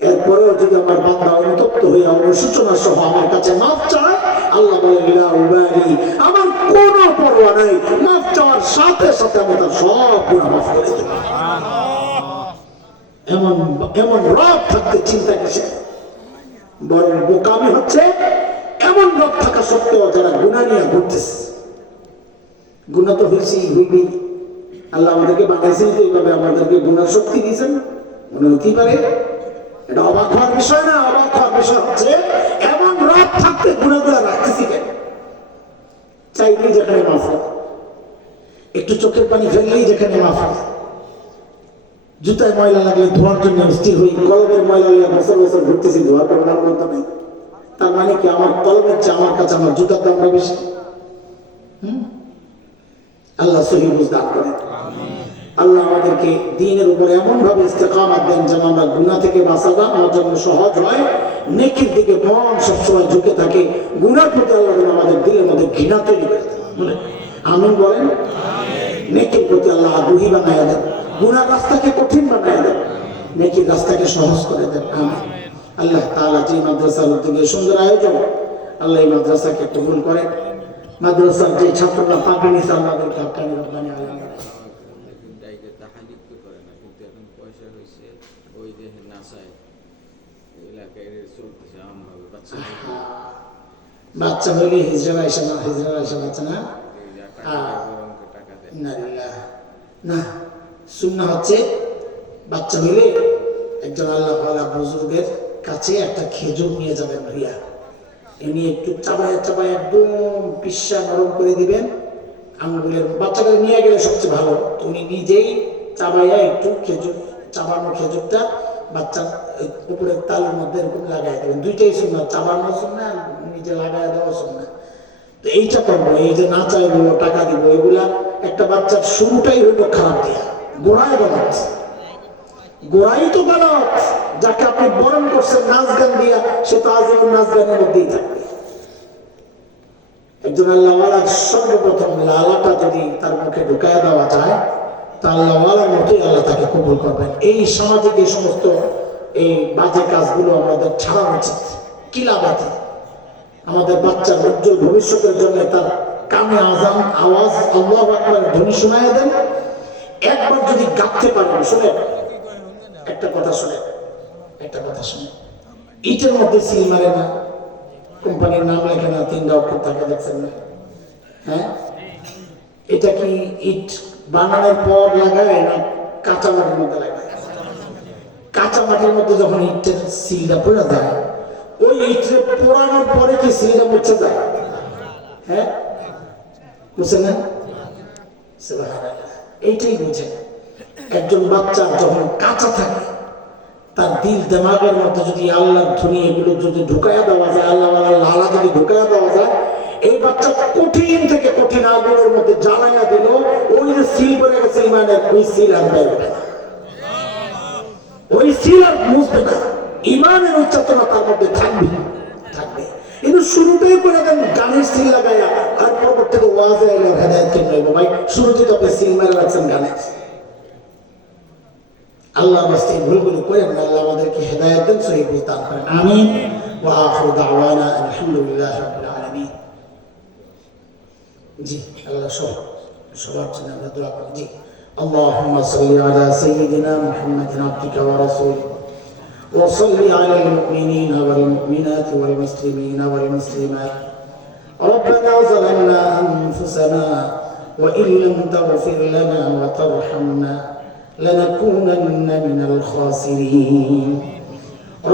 এরপরেও যদি আমার বান্দা অনুতপ্ত হয়ে অনুশোচনা সহ আমার কাছে মাফ চায়, আল্লাহ বলেন লা উবালি, আমার কোনো পরোয়া নাই, মাফ চাওয়ার সাথে সাথে আমি তার সব গুনাহ মাফ করে দেব। এমন এমন রব থাকতে চিন্তা কিসের? বরং বোকামি হচ্ছে এমন রব থাকা সত্ত্বেও যারা গুনাহ নিয়ে ঘুরতেছে। গুনাহ তো হইবি, আল্লাহ আমাদেরকে বানাইছেন তো এইভাবে, আমাদেরকে গুনার শক্তি দিয়েছেন, মনে হতেই পারে। এটা অবাক হওয়ার বিষয় না। অবাক হওয়ার বিষয় হচ্ছে এমন রব থাকতে গুনাহগুলো রাখতেছি কেন? চাইলেই যেখানে মাফ হয়, একটু চোখের পানি ফেললেই যেখানে মাফ হয়, জুতায় ময়লা লাগলে ধোয়ার জন্য স্থির হই, কলমের ময়লা নিয়ে বছর বছর ঘুরতেছি, ধোয়ার কোনো নাম বলতে নেই। তার মানে কি আমার কলমের চেয়ে আমার কাছে আমার জুতার দামটা বেশি? আল্লাহ সহি বুঝদার করেন। আল্লাহ আমাদেরকে দ্বীনের উপর এমন ভাবে ইস্তেকামাত দেন যেন আমরা গুনাহ থেকে বাঁচাটা আমার জন্য সহজ হয়, নেকির দিকে মন সবসময় ঝুঁকে থাকে, গুনার প্রতি আল্লাহ যেন আমাদের দিলের মধ্যে ঘৃণা তৈরি করে দেন। আমিন বলেন। নেকির প্রতি আল্লাহ আগ্রহী বানায় দেন, গুনার রাস্তাকে কঠিন বানায় দেন, নেকির রাস্তাকে সহজ করে দেন। আমিন। আল্লাহ তাআলা যে মাদ্রাসার উদ্যোগে সুন্দর আয়োজন, আল্লাহ এই মাদ্রাসাকে কবুল করেন। মাদ্রাসার যে ছাত্ররা পাবে নিছে, আমাদেরকে হাক্কানি রব্বানি আলামিন। বাচ্চা হইলে হিজরা আইসা না, হিজরা আইসা বাচ্চা না না। সুন্নাহ হচ্ছে বাচ্চা হইলে একজন আল্লাহ বুজুর্গের কাছে একটা খেজুর নিয়ে যাবেন, রিয়া এমনি একটু চাবায় চাবায় একদম পিসা নরম করে দিবেন আঙ্গুলের। বাচ্চাকে নিয়ে গেলে সবচেয়ে ভালো, তুমি নিজেই চাবাইয়া একটু খেজুর, চাবানো খেজুরটা বাচ্চার উপরের তালের মধ্যে এরকম লাগাই দেবেন। দুইটাই সুন্নাহ, চাবানো সুন্নাহ, নিজে লাগাই দেওয়া সুন্নাহ। তো এইটা করবো, এই যে না চাইবো টাকা দিব, এগুলা একটা বাচ্চার শুরুটাই হইল খারাপ দিয়া, গোড়ায় গলত। গোড়াই তো গলত। যাকে আপনি বরণ করছেন নাচ গান দিয়া, সে তো আজীবন নাচ গানের মধ্যেই থাকবে। একজন আল্লাহওয়ালার সর্বপ্রথম লালাটা যদি তার মুখে ঢুকায় দেওয়া যায়, তা আল্লাহওয়ালার মতোই আল্লাহ তাকে কবুল করবেন। এই সামাজিক এই সমস্ত এই বাজে কাজগুলো আমাদের ছাড়া উচিত। কি লাভ আছে? আমাদের বাচ্চার উজ্জ্বল ভবিষ্যতের জন্য তার কানে আজান আওয়াজ আল্লাহু আকবার ধ্বনি শোনায় দেন। একবার যদি গাঁথতে পারেন, শুনে একটা কথা শুনে, একটা কথা শুনে, ইটের মধ্যে সিল মারে না, কোম্পানির নাম লেখে না, 3টা অক্ষর থাকে, দেখছেন না? হ্যাঁ, এটা কি ইট বানানোর পর লাগায় না কাঁচা মাটির মধ্যে লাগায়? কাঁচা মাটির মধ্যে যখন ইটের সিলটা পড়ে যায়, ওই ইটে পোড়ানোর পরে কি সিলটা মুছে যায়? হ্যাঁ, বুঝছেন না? এইটাই বুঝেন। একজন বাচ্চা যখন কাঁচা থাকে, তার দিল দেমাগের মধ্যে যদি আল্লাহর ধ্বনি এগুলো যদি ঢুকাইয়া দেওয়া যায়, আল্লাহ লালা যদি ঢুকাইয়া দেওয়া যায়, এই বাচ্চা কঠিন থেকে কঠিন আগুনের মধ্যে জ্বালাইয়া দিল, ওই যে সিল করে গেছে ইমানের, ওই সিল আর বেরোবে না, ওই সিল আর মুছবে না। ইমানের উচ্চতনা তার মধ্যে থাকবে থাকবে। কিন্তু শুরুতেই করে দেন গানের সিল লাগাইয়া, আর পরবর্তীতে ওয়াজে এলে হেদায়েত কেন হইব? ভাই শুরুতে তো আপনি সিল মেরে রাখছেন গানে। আল্লাহ বাস্তে ভুলগুলো করেন না, আল্লাহ আমাদেরকে হেদায়েত দেন, সহিহ বুঝ দান করেন। আমিন। ওয়া আখিরু দাওয়ানা আলহামদুলিল্লাহি রাব্বিল আলামিন। জি আল্লাহ সবার জন্য আমরা দোয়া করি। জি আল্লাহুম্মা সাল্লি আলা সাইয়্যিদিনা মুহাম্মাদিন আবদিকা ওয়া রাসূলিকা ওয়া সাল্লি আলাল মুমিনিনা ওয়াল মুমিনাতি ওয়াল মুসলিমিনা ওয়াল মুসলিমাত। ربنا ظلمنا أنفسنا وإن لم تغفر لنا وترحمنا لنكونن من الخاسرين.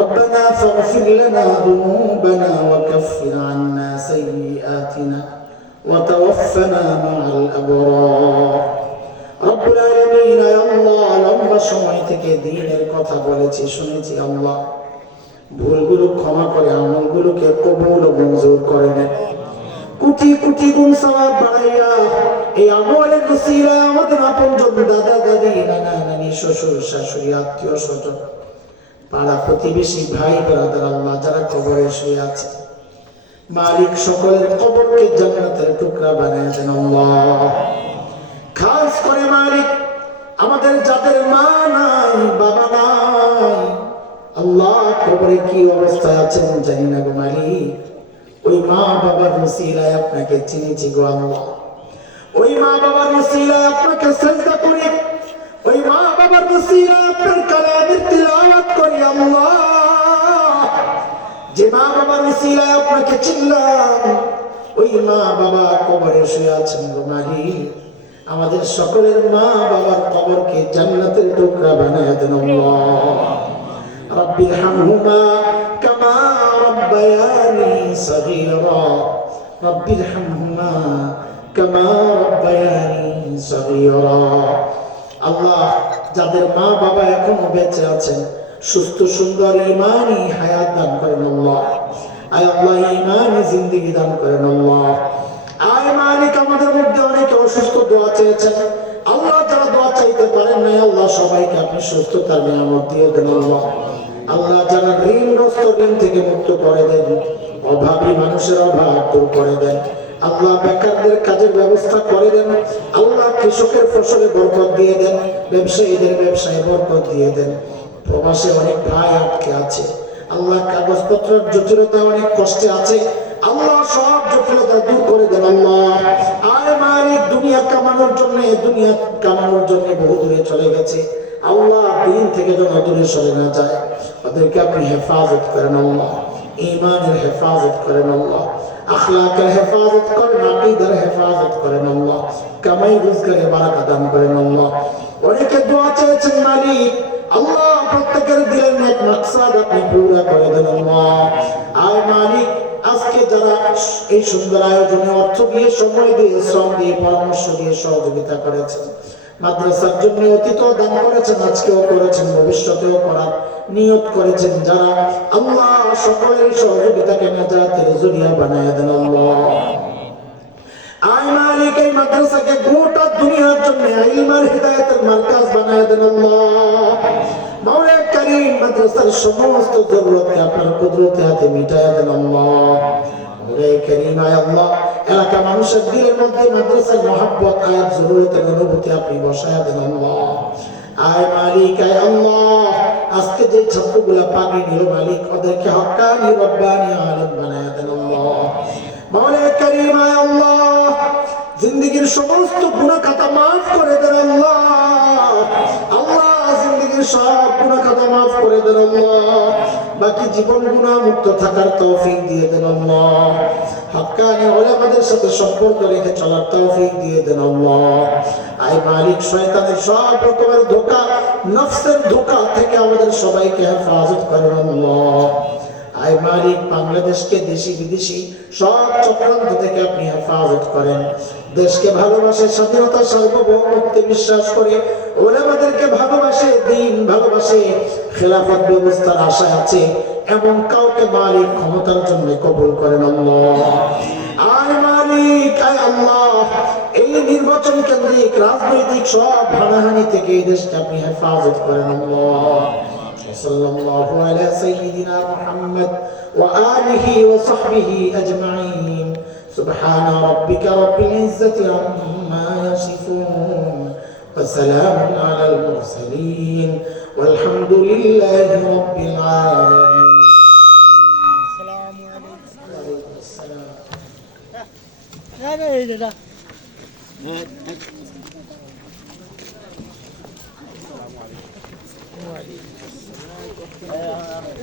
ربنا فاغفر لنا ذنوبنا وكفر عنا سيئاتنا وتوفنا مع الأبرار. رب العالمين يا الله লম্বা সময় থেকে দ্বীনের কথা বলেছি, শুনেছি। আল্লাহ ভুলগুলো ক্ষমা করে আমলগুলোকে কবুল ও মঞ্জুর করে নেন। কোটি কোটি গুণ সওয়াব বাড়াইয়া এই আমলের ওসিলায় আমাদের আপনজন, দাদা দাদি, নানা নানি, শ্বশুর শাশুড়ি, আত্মীয় স্বজন, পাড়া প্রতিবেশী, ভাই ব্রাদার, আল্লাহ যারা কবরে শুয়ে আছে, মালিক সকলের কবরকে জান্নাতের টুকরা বানায় দেন আল্লাহ। খাস করে মালিক আমাদের যাদের মা নাই, বাবা নাই, আল্লাহ কবরে কি অবস্থায় আছেন জানি না গো মালিক, ওই মা বাবার ওসিলায় আপনাকে চিনেছি গো আল্লাহ। ওই মা বাবার ওসিলায় আপনাকে সিজদা করি, ওই মা বাবার ওসিলায় আপনার কালামের তিলাওয়াত করি আল্লাহ। যে মা বাবার ওসিলায় আপনাকে চিনলাম, ওই মা বাবা কবরে শুয়ে আছেন গো মালিক, আমাদের সকলের মা বাবার কবরকে জান্নাতের টুকরা বানায় দেন আল্লাহ। রব্বির হামহুমা কামা রব্বায়ানি সগীরা, রব্বির হামহুমা কামা রব্বায়ানি সগীরা। আল্লাহ যাদের মা বাবা এখনো বেঁচে আছেন, সুস্থ সুন্দর ঈমানি হায়াত দান করেন আল্লাহ। আয় আল্লাহ ঈমানি জিন্দেগি দান করেন আল্লাহ। আয় মালিক আমাদের মধ্যে অনেকে অসুস্থ দোয়া চেয়েছেন আল্লাহ, যারা দোয়া চাইতে পারেন না আল্লাহ সবাইকে আপনি সুস্থতার নিয়ামত দিয়ে দেন আল্লাহ। আল্লাহ যারা ঋণগ্রস্ত, ঋণ থেকে মুক্ত করে দেন, অভাবী মানুষের অভাব দূর করে দেন আল্লাহ, বেকারদের কাজের ব্যবস্থা করে দেন আল্লাহ, কৃষকের ফসলে বরকত দিয়ে দেন, ব্যবসায়ীদের ব্যবসায় বরকত দিয়ে দেন। প্রবাসে অনেক ভাই আটকে আছে আল্লাহ, কাগজপত্রের জটিলতা, অনেক কষ্টে আছে আল্লাহ, সব জটিলতা দূর করে দেন আল্লাহ। আর মালিক দুনিয়া কামানোর জন্য বহু দূরে চলে গেছে আল্লাহ, দিন থেকে যেন দূরে সরে না যায়, ওদেরকে আপনি হেফাজত করেন আল্লাহ, ঈমানের হেফাজত করেন আল্লাহ, আখলাকের হেফাজত করেন, আকীদার হেফাজত করেন আল্লাহ, কামাই রোজগারে বারাকা দান করেন আল্লাহ। অনেকে দোয়া চেয়েছেন মালিক আল্লাহ, প্রত্যেকের দিলের নেক মাকসাদ আপনি পুরা করে দেন আল্লাহ। আর মালিক আজকে যারা এই সুন্দর আয়োজনে অর্থ দিয়ে, সময় দিয়ে, শ্রম দিয়ে, পরামর্শ দিয়ে সহযোগিতা করেছেন, মাদ্রাসার জন্য অতীত দান করেছেন, আজকেও করেছেন, ভবিষ্যতেও করার নিয়ত করেছেন, যারা আল্লাহ সকলের সহযোগিতাকে নাজাতের জরিয়া বানায় দেন আল্লাহ। আয় মালিক এই মাদ্রাসাকে গোটা দুনিয়ার জন্য ইলম আর হিদায়াতের মারকাজ বানায় দেন আল্লাহ। মাওলা কারীম মাদ্রাসার সমস্ত জরুরতকে আপনার কুদরতে হাতে মিটায় দেন আল্লাহ। মাওলা কারীম আয় আল্লাহ এলাকা মানুষের দিলের মধ্যে মাদ্রাসার মহব্বত, আয়াত জরুরতের অনুভূতি আপনি বসায় দেন আল্লাহ। আয় মালিক আয় আল্লাহ আজকে যে ছাত্রগুলা পাগড়ি নিল মালিক, ওদেরকে হক্কানি রব্বানি আলেম বানায় দেন আল্লাহ। মাওলা কারীম আয় আল্লাহ জিন্দেগীর সমস্ত গুনাহ খাতা মাফ করে দেন আল্লাহ। আল্লাহ জিন্দেগীর সব গুনাহ খাতা মাফ করে দেন আল্লাহ, বাকি জীবন গুনাহ মুক্ত থাকার তৌফিক দিয়ে দেন আল্লাহ। হক্কানি উলামাদের সাথে সম্পর্ক রেখে চলার তৌফিক দিয়ে দেন আল্লাহ। আয় মালিক শয়তানের সব রকমের ধোঁকা, নফসের ধোঁকা থেকে আমাদের সবাইকে হেফাজত করেন আল্লাহ। আয় মালিক বাংলাদেশকে দেশি বিদেশি সব চক্রান্ত থেকে আপনি হেফাজত করেন। দেশকে ভালোবাসে, স্বাধীনতা সার্বভৌমত্বে বিশ্বাস করে, উলামাদেরকে ভালোবাসে, দ্বীন ভালোবাসে, খেলাফত ব্যবস্থার আশায় আছে এমন কাউকে মালিক ক্ষমতার জন্য কবুল করেন আল্লাহ। আয় মালিক আয় আল্লাহ এই নির্বাচন কেন্দ্রিক রাজনৈতিক সব হানাহানি থেকে এই দেশকে আপনি হেফাজত করেন আল্লাহ। সাল্লাল্লাহু আলা সাইয়্যিদিনা মুহাম্মদ ওয়া আলিহি ওয়া সাহবিহি আজমাইন। সুবহানা রাব্বিকা রাব্বিল ইজ্জাতি আম্মা ইয়াসিফুন ওয়া সালামুন আলাল মুরসালিন ওয়ালহামদুলিল্লাহি রাব্বিল আলামিন। আসসালামু আলাইকুম। ওয়া আলাইকুম আসসালাম। এই দাদা